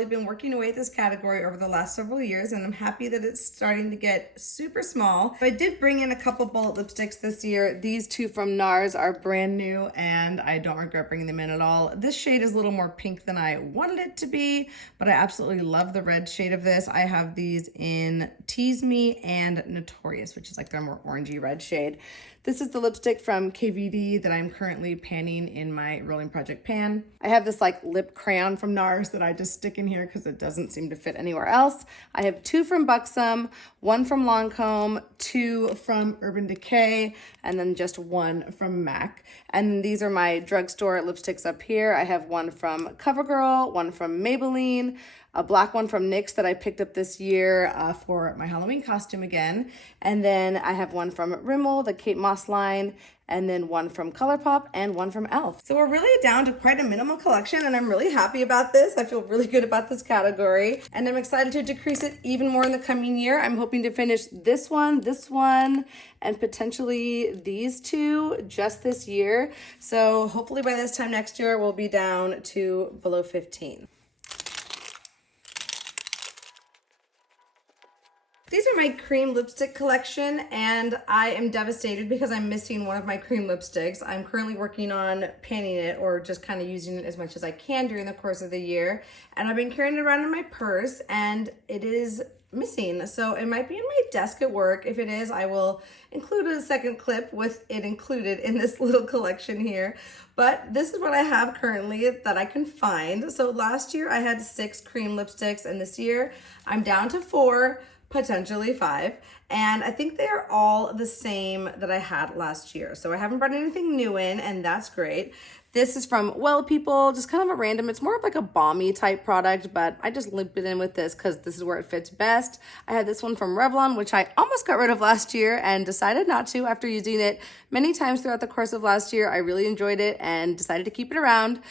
been working away at this category over the last several years, and I'm happy that it's starting to get super small. I did bring in a couple bullet lipsticks this year. These 2 from NARS are brand new, and I don't regret bringing them in at all. This shade is a little more pink than I wanted it to be, but I absolutely love the red shade of this. I have these in Tease Me and Notorious, which is like their more orangey red shade. This is the lipstick from KVD that I'm currently panning in my rolling project pan. I have this like lip crayon from NARS that I just stick in here because it doesn't seem to fit anywhere else. I have 2 from Buxom, 1 from Lancome, 2 from Urban Decay, and then just 1 from MAC. And these are my drugstore lipsticks up here. I have 1 from CoverGirl, 1 from Maybelline, a black one from NYX that I picked up this year for my Halloween costume again. And then I have 1 from Rimmel, the Kate Moss line, and then 1 from ColourPop and 1 from e.l.f. So we're really down to quite a minimal collection, and I'm really happy about this. I feel really good about this category, and I'm excited to decrease it even more in the coming year. I'm hoping to finish this one, and potentially these 2 just this year. So hopefully by this time next year, we'll be down to below 15. These are my cream lipstick collection, and I am devastated because I'm missing one of my cream lipsticks. I'm currently working on panning it, or just kind of using it as much as I can during the course of the year. And I've been carrying it around in my purse, and it is missing. So it might be in my desk at work. If it is, I will include a second clip with it included in this little collection here. But this is what I have currently that I can find. So last year I had 6 cream lipsticks, and this year I'm down to 4. Potentially 5, and I think they are all the same that I had last year. So I haven't brought anything new in, and that's great. This is from Well People, just kind of a random, it's more of like a balmy type product, but I just linked it in with this because this is where it fits best. I had this one from Revlon, which I almost got rid of last year and decided not to after using it many times throughout the course of last year. I really enjoyed it and decided to keep it around.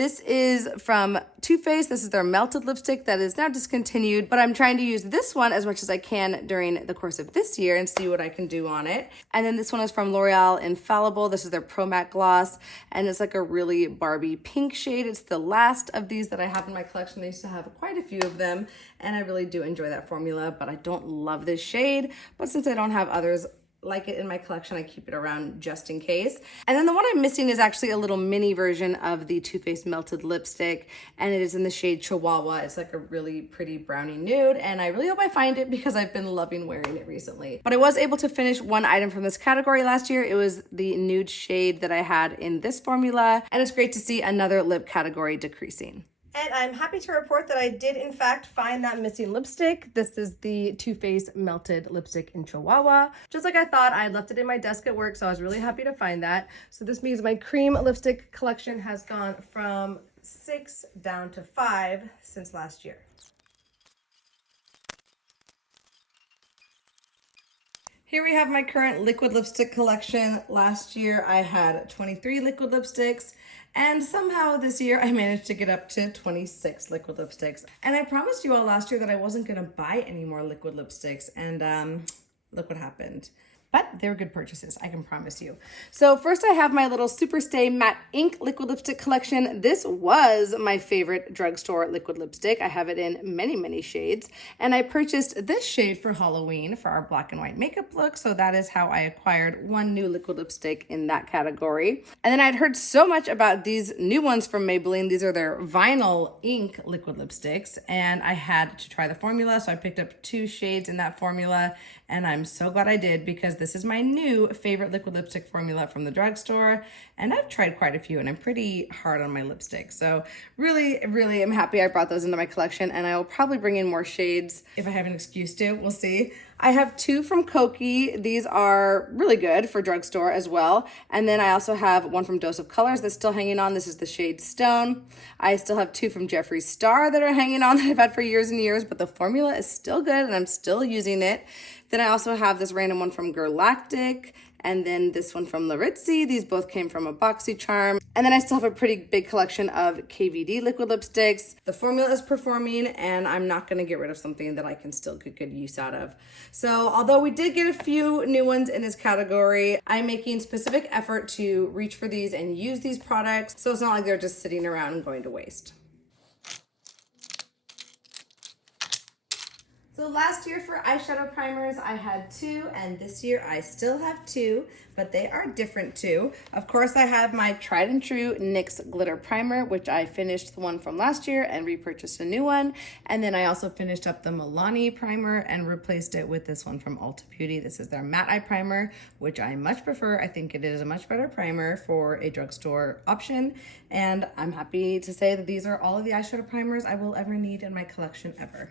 This is from Too Faced. This is their melted lipstick that is now discontinued, but I'm trying to use this one as much as I can during the course of this year and see what I can do on it. And then this one is from L'Oreal Infallible. This is their Pro Matte Gloss, and it's like a really Barbie pink shade. It's the last of these that I have in my collection. I used to have quite a few of them, and I really do enjoy that formula, but I don't love this shade. But since I don't have others like it in my collection, I keep it around just in case. And then the one I'm missing is actually a little mini version of the Too Faced melted lipstick, and it is in the shade Chihuahua. It's like a really pretty brownie nude, and I really hope I find it because I've been loving wearing it recently. But I was able to finish one item from this category last year. It was the nude shade that I had in this formula, and it's great to see another lip category decreasing. And I'm happy to report that I did, in fact, find that missing lipstick. This is the Too Faced Melted Lipstick in Chihuahua. Just like I thought, I left it in my desk at work, so I was really happy to find that. So this means my cream lipstick collection has gone from 6 down to 5 since last year. Here we have my current liquid lipstick collection. Last year I had 23 liquid lipsticks, and somehow this year I managed to get up to 26 liquid lipsticks. And I promised you all last year that I wasn't gonna buy any more liquid lipsticks, and look what happened. But they were good purchases, I can promise you. So first I have my little Superstay Matte Ink liquid lipstick collection. This was my favorite drugstore liquid lipstick. I have it in many, many shades. And I purchased this shade for Halloween for our black and white makeup look. So that is how I acquired one new liquid lipstick in that category. And then I'd heard so much about these new ones from Maybelline. These are their vinyl ink liquid lipsticks. And I had to try the formula. So I picked up 2 shades in that formula. And I'm so glad I did, because this is my new favorite liquid lipstick formula from the drugstore. And I've tried quite a few, and I'm pretty hard on my lipstick. So really, really am happy I brought those into my collection, and I will probably bring in more shades if I have an excuse to. We'll see. I have 2 from Kokie. These are really good for drugstore as well. And then I also have one from Dose of Colors that's still hanging on. This is the shade Stone. I still have 2 from Jeffree Star that are hanging on that I've had for years and years, but the formula is still good and I'm still using it. Then I also have this random one from Galactic, and then this one from Laritzi. These both came from a BoxyCharm. And then I still have a pretty big collection of KVD liquid lipsticks. The formula is performing, and I'm not gonna get rid of something that I can still get good use out of. So although we did get a few new ones in this category, I'm making specific effort to reach for these and use these products, so it's not like they're just sitting around and going to waste. So last year for eyeshadow primers, I had 2, and this year I still have 2, but they are different too. Of course, I have my tried and true NYX Glitter Primer, which I finished the one from last year and repurchased a new one. And then I also finished up the Milani Primer and replaced it with this one from Ulta Beauty. This is their Matte Eye Primer, which I much prefer. I think it is a much better primer for a drugstore option. And I'm happy to say that these are all of the eyeshadow primers I will ever need in my collection ever.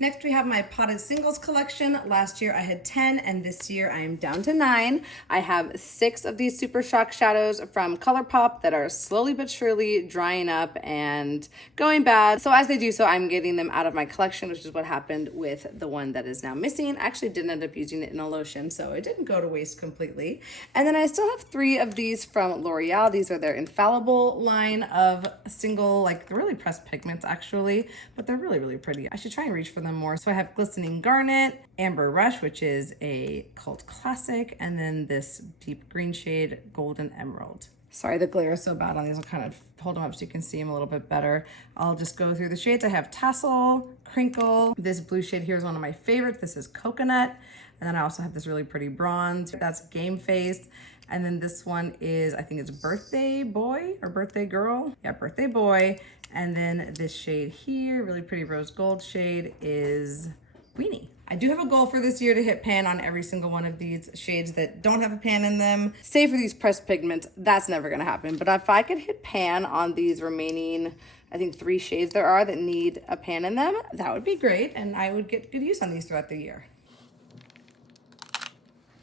Next, we have my potted singles collection. Last year I had 10, and this year I am down to 9. I have 6 of these Super Shock shadows from ColourPop that are slowly but surely drying up and going bad. So as they do so, I'm getting them out of my collection, which is what happened with the one that is now missing. I actually did end up using it in a lotion, so it didn't go to waste completely. And then I still have 3 of these from L'Oreal. These are their Infallible line of single, like really pressed pigments actually, but they're really, really pretty. I should try and reach for them more. So I have Glistening Garnet, Amber Rush, which is a cult classic, and then this deep green shade, Golden Emerald. Sorry, the glare is so bad on these. I'll kind of hold them up so you can see them a little bit better. I'll just go through the shades. I have Tassel, Crinkle. This blue shade here is one of my favorites. This is Coconut. And then I also have this really pretty bronze. That's Game Face. And then this one is, I think it's Birthday Boy or Birthday Girl. Yeah, Birthday Boy. And then this shade here, really pretty rose gold shade, is Weenie. I do have a goal for this year to hit pan on every single one of these shades that don't have a pan in them. Save for these pressed pigments, that's never gonna happen. But if I could hit pan on these remaining, I think 3 shades there are that need a pan in them, that would be great. And I would get good use on these throughout the year.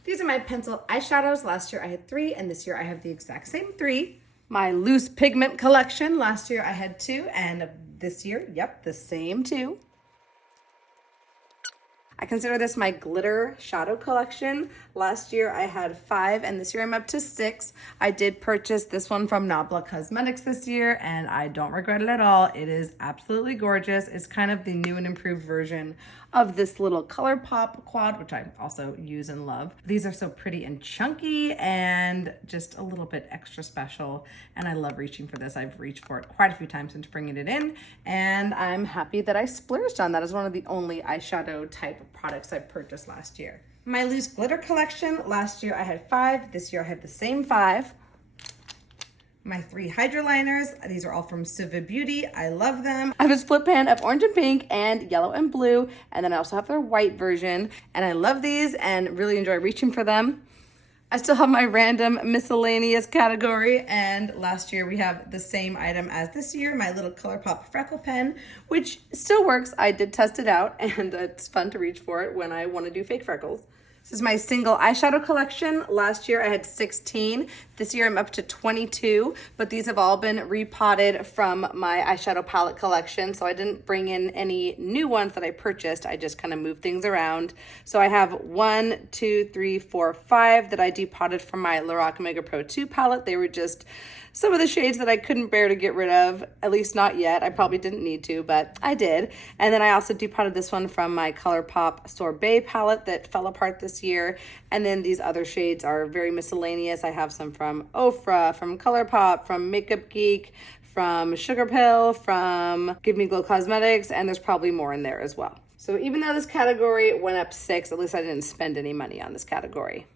These are my pencil eyeshadows. Last year I had 3, and this year I have the exact same 3. My loose pigment collection. Last year I had 2, and this year, yep, the same 2. I consider this my glitter shadow collection. Last year I had 5 and this year I'm up to 6. I did purchase this one from Nabla Cosmetics this year and I don't regret it at all. It is absolutely gorgeous. It's kind of the new and improved version of this little ColourPop quad, which I also use and love. These are so pretty and chunky and just a little bit extra special. And I love reaching for this. I've reached for it quite a few times since bringing it in. And I'm happy that I splurged on that as one of the only eyeshadow type of products I purchased last year. My loose glitter collection, last year I had 5. This year I had the same 5. My 3 Hydra liners, these are all from Suva Beauty. I love them. I have a split pan of orange and pink and yellow and blue, and then I also have their white version, and I love these and really enjoy reaching for them. I still have my random miscellaneous category, and last year we have the same item as this year, my little ColourPop freckle pen, which still works. I did test it out, and it's fun to reach for it when I want to do fake freckles. This is my single eyeshadow collection. Last year I had 16. This year I'm up to 22, but these have all been repotted from my eyeshadow palette collection. So I didn't bring in any new ones that I purchased. I just kind of moved things around. So I have 1, 2, 3, 4, 5 that I depotted from my Lorac Mega Pro 2 palette. They were just some of the shades that I couldn't bear to get rid of, at least not yet. I probably didn't need to, but I did. And then I also depotted this one from my ColourPop Sorbet palette that fell apart this year. And then these other shades are very miscellaneous. I have some from Ofra, from ColourPop, from Makeup Geek, from Sugar Pill, from Give Me Glow Cosmetics, and there's probably more in there as well. So even though this category went up 6, at least I didn't spend any money on this category.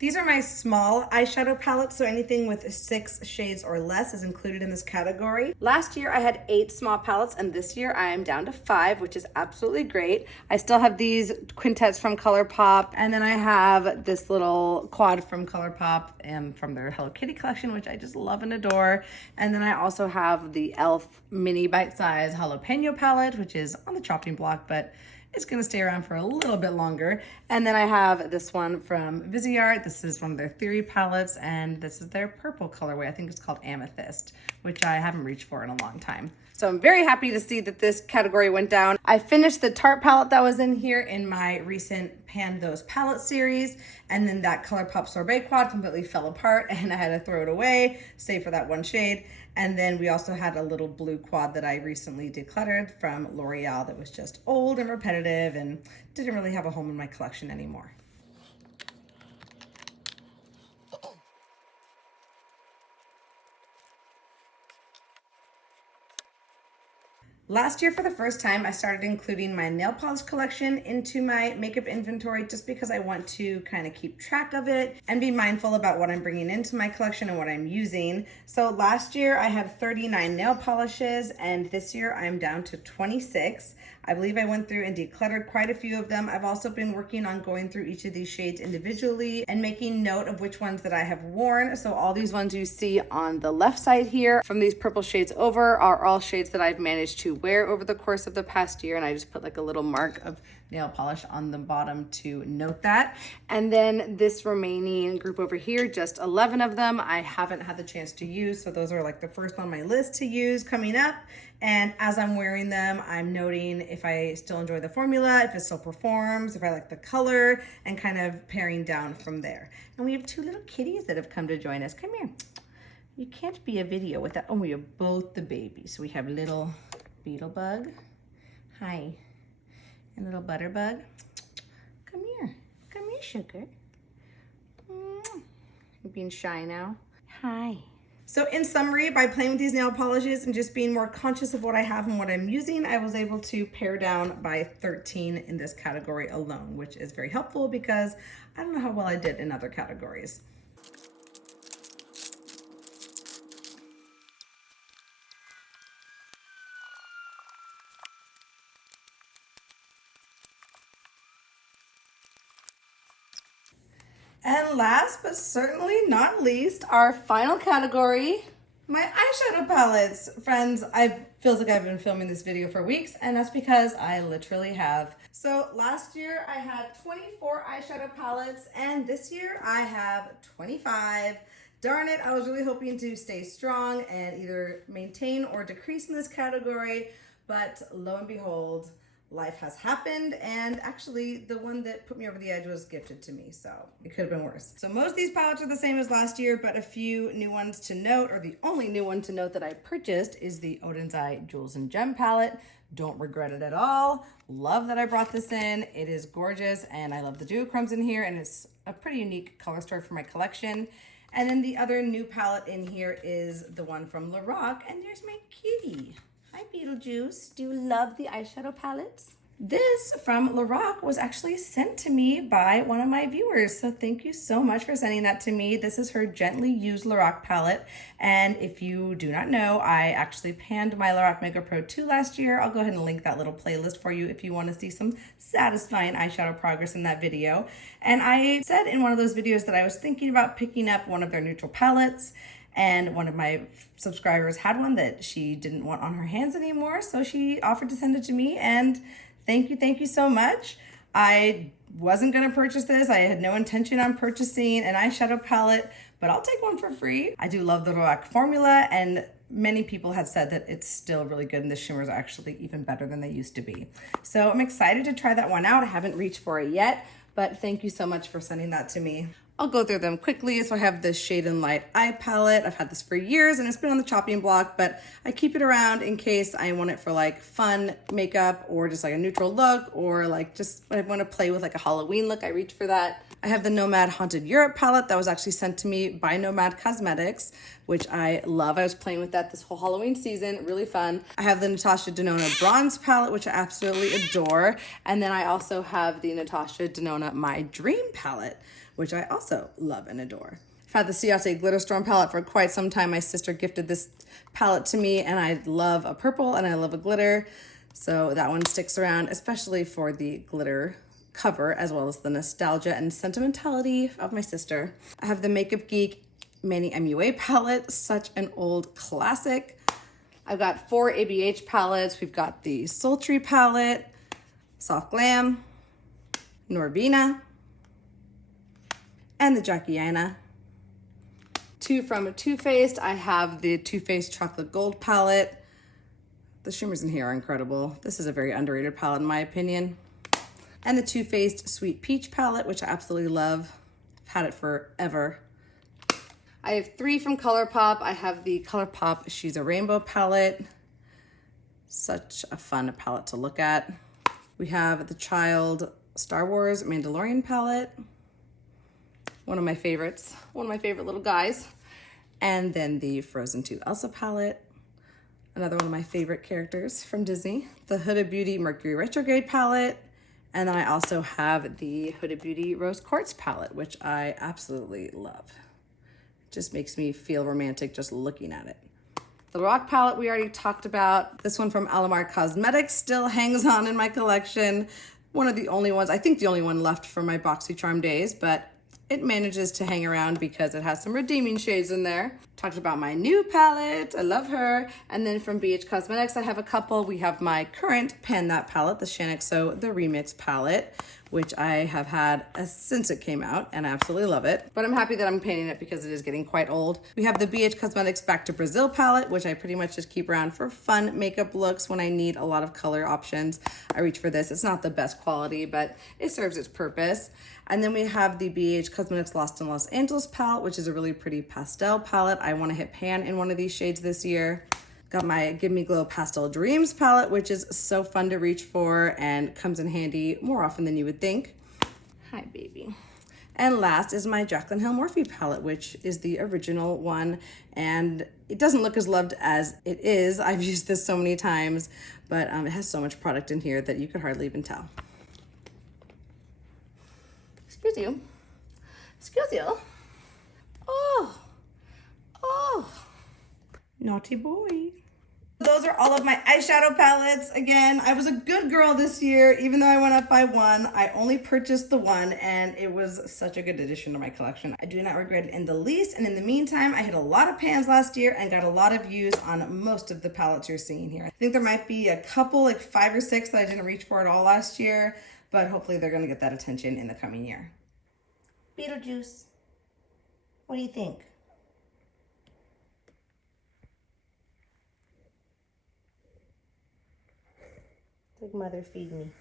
These are my small eyeshadow palettes, so anything with 6 shades or less is included in this category. Last year I had 8 small palettes, and this year I am down to 5, which is absolutely great. I still have these quintets from ColourPop, and then I have this little quad from ColourPop and from their Hello Kitty collection, which I just love and adore. And then I also have the e.l.f. mini bite-size jalapeno palette, which is on the chopping block, but it's gonna stay around for a little bit longer. And then I have this one from Viseart. This is one of their Theory palettes, and this is their purple colorway. I think it's called Amethyst, which I haven't reached for in a long time. So I'm very happy to see that this category went down. I finished the Tarte palette that was in here in my recent Pan Those palette series, and then that ColourPop Sorbet quad completely fell apart and I had to throw it away, save for that one shade. And then we also had a little blue quad that I recently decluttered from L'Oreal that was just old and repetitive and didn't really have a home in my collection anymore. Last year, for the first time, I started including my nail polish collection into my makeup inventory just because I want to kind of keep track of it and be mindful about what I'm bringing into my collection and what I'm using. So last year, I had 39 nail polishes, and this year I'm down to 26. I believe I went through and decluttered quite a few of them. I've also been working on going through each of these shades individually and making note of which ones that I have worn. So all these ones you see on the left side here from these purple shades over are all shades that I've managed to wear over the course of the past year, and I just put like a little mark of nail polish on the bottom to note that. And then this remaining group over here, just 11 of them I haven't had the chance to use, so those are like the first on my list to use coming up. And as I'm wearing them, I'm noting if I still enjoy the formula, if it still performs, if I like the color, and kind of paring down from there. And we have 2 little kitties that have come to join us. Come here. You can't be a video without, oh, we have both the babies. We have little Beetlebug, hi, and little Butterbug. Come here, sugar. You're being shy now. Hi. So in summary, by playing with these nail polishes and just being more conscious of what I have and what I'm using, I was able to pare down by 13 in this category alone, which is very helpful because I don't know how well I did in other categories. And last but certainly not least, our final category, my eyeshadow palettes. Friends, feels like I've been filming this video for weeks, and that's because I literally have. So last year I had 24 eyeshadow palettes, and this year I have 25. Darn it, I was really hoping to stay strong and either maintain or decrease in this category, but lo and behold, life has happened, and actually the one that put me over the edge was gifted to me, so it could have been worse. So most of these palettes are the same as last year, but a few new ones to note, or the only new one to note that I purchased is the Odin's Eye Jewels and Gem palette. Don't regret it at all. Love that I brought this in. It is gorgeous, and I love the duochromes in here, and it's a pretty unique color story for my collection. And then the other new palette in here is the one from Lorac, and there's my kitty. Hi, Beetlejuice. Do you love the eyeshadow palettes? This from Lorac was actually sent to me by one of my viewers, so thank you so much for sending that to me. This is her Gently Used Lorac palette, and if you do not know, I actually panned my Lorac Makeup Pro 2 last year. I'll go ahead and link that little playlist for you if you want to see some satisfying eyeshadow progress in that video. And I said in one of those videos that I was thinking about picking up one of their neutral palettes, and one of my subscribers had one that she didn't want on her hands anymore, so she offered to send it to me, and thank you so much. I wasn't gonna purchase this. I had no intention on purchasing an eyeshadow palette, but I'll take one for free. I do love the Lorac formula, and many people have said that it's still really good, and the shimmers are actually even better than they used to be. So I'm excited to try that one out. I haven't reached for it yet, but thank you so much for sending that to me. I'll go through them quickly. So I have this Shade and Light eye palette. I've had this for years and it's been on the chopping block, but I keep it around in case I want it for like fun makeup or just like a neutral look, or like just I want to play with like a Halloween look. I reach for that. I have the Nomad Haunted Europe palette that was actually sent to me by Nomad Cosmetics, which I love. I was playing with that this whole Halloween season, really fun. I have the Natasha Denona Bronze palette, which I absolutely adore. And then I also have the Natasha Denona My Dream palette, which I also love and adore. I've had the Ciate Glitter Storm palette for quite some time. My sister gifted this palette to me, and I love a purple and I love a glitter. So that one sticks around, especially for the glitter cover, as well as the nostalgia and sentimentality of my sister. I have the Makeup Geek Manny MUA palette, such an old classic. I've got 4 ABH palettes. We've got the Sultry palette, Soft Glam, Norvina, and the Jackiana. 2 from Too Faced. I have the Too Faced Chocolate Gold palette. The shimmers in here are incredible. This is a very underrated palette in my opinion. And the Too Faced Sweet Peach palette, which I absolutely love. I've had it forever. I have 3 from ColourPop. I have the ColourPop She's a Rainbow palette. Such a fun palette to look at. We have the Child Star Wars Mandalorian palette. One of my favorites, one of my favorite little guys. And then the Frozen 2 Elsa palette, another one of my favorite characters from Disney. The Huda Beauty Mercury Retrograde palette. And then I also have the Huda Beauty Rose Quartz palette, which I absolutely love. It just makes me feel romantic just looking at it. The Rock palette we already talked about. This one from Alamar Cosmetics still hangs on in my collection. One of the only ones, I think the only one left from my BoxyCharm days, but it manages to hang around because it has some redeeming shades in there. Talked about my new palette, I love her. And then from BH Cosmetics, I have a couple. We have my current Pan That palette, the Shaniqso, the Remix palette, which I have had since it came out and I absolutely love it. But I'm happy that I'm painting it because it is getting quite old. We have the BH Cosmetics Back to Brazil palette, which I pretty much just keep around for fun makeup looks when I need a lot of color options. I reach for this. It's not the best quality, but it serves its purpose. And then we have the BH Cosmetics Lost in Los Angeles palette, which is a really pretty pastel palette. I want to hit pan in one of these shades this year. Got my Give Me Glow Pastel Dreams palette, which is so fun to reach for and comes in handy more often than you would think. Hi, baby. And last is my Jaclyn Hill Morphe palette, which is the original one. And it doesn't look as loved as it is. I've used this so many times, but it has so much product in here that you could hardly even tell. Excuse you. Excuse you. Oh. Naughty boy. Those are all of my eyeshadow palettes. Again, I was a good girl this year, even though I went up by 1. I only purchased the 1 and it was such a good addition to my collection. I do not regret it in the least. And in the meantime, I hit a lot of pans last year and got a lot of views on most of the palettes you're seeing here. I think there might be a couple, like 5 or 6 that I didn't reach for at all last year, but hopefully they're gonna get that attention in the coming year. Beetlejuice, what do you think? Like mother feed me.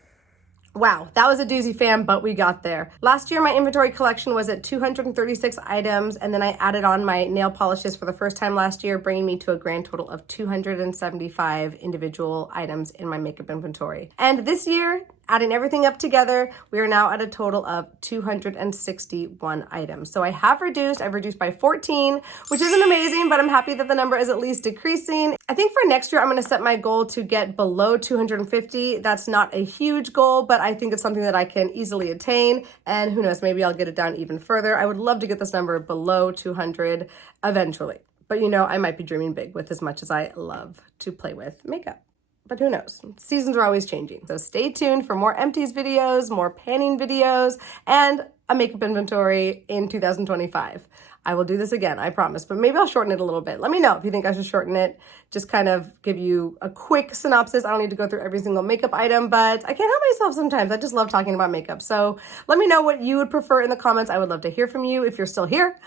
Wow, that was a doozy, fam, but we got there. Last year, my inventory collection was at 236 items, and then I added on my nail polishes for the first time last year, bringing me to a grand total of 275 individual items in my makeup inventory. And this year, adding everything up together, we are now at a total of 261 items. So I've reduced by 14, which isn't amazing, but I'm happy that the number is at least decreasing. I think for next year, I'm gonna set my goal to get below 250. That's not a huge goal, but I think it's something that I can easily attain. And who knows, maybe I'll get it down even further. I would love to get this number below 200 eventually. But you know, I might be dreaming big with as much as I love to play with makeup. But who knows? Seasons are always changing. So stay tuned for more empties videos, more panning videos, and a makeup inventory in 2025. I will do this again, I promise, but maybe I'll shorten it a little bit. Let me know if you think I should shorten it. Just kind of give you a quick synopsis. I don't need to go through every single makeup item, but I can't help myself sometimes. I just love talking about makeup. So let me know what you would prefer in the comments. I would love to hear from you if you're still here.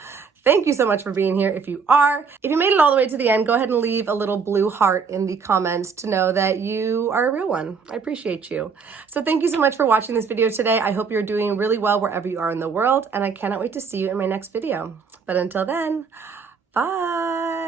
Thank you so much for being here if you are. If you made it all the way to the end, go ahead and leave a little blue heart in the comments to know that you are a real one. I appreciate you. So thank you so much for watching this video today. I hope you're doing really well wherever you are in the world, and I cannot wait to see you in my next video. But until then, bye.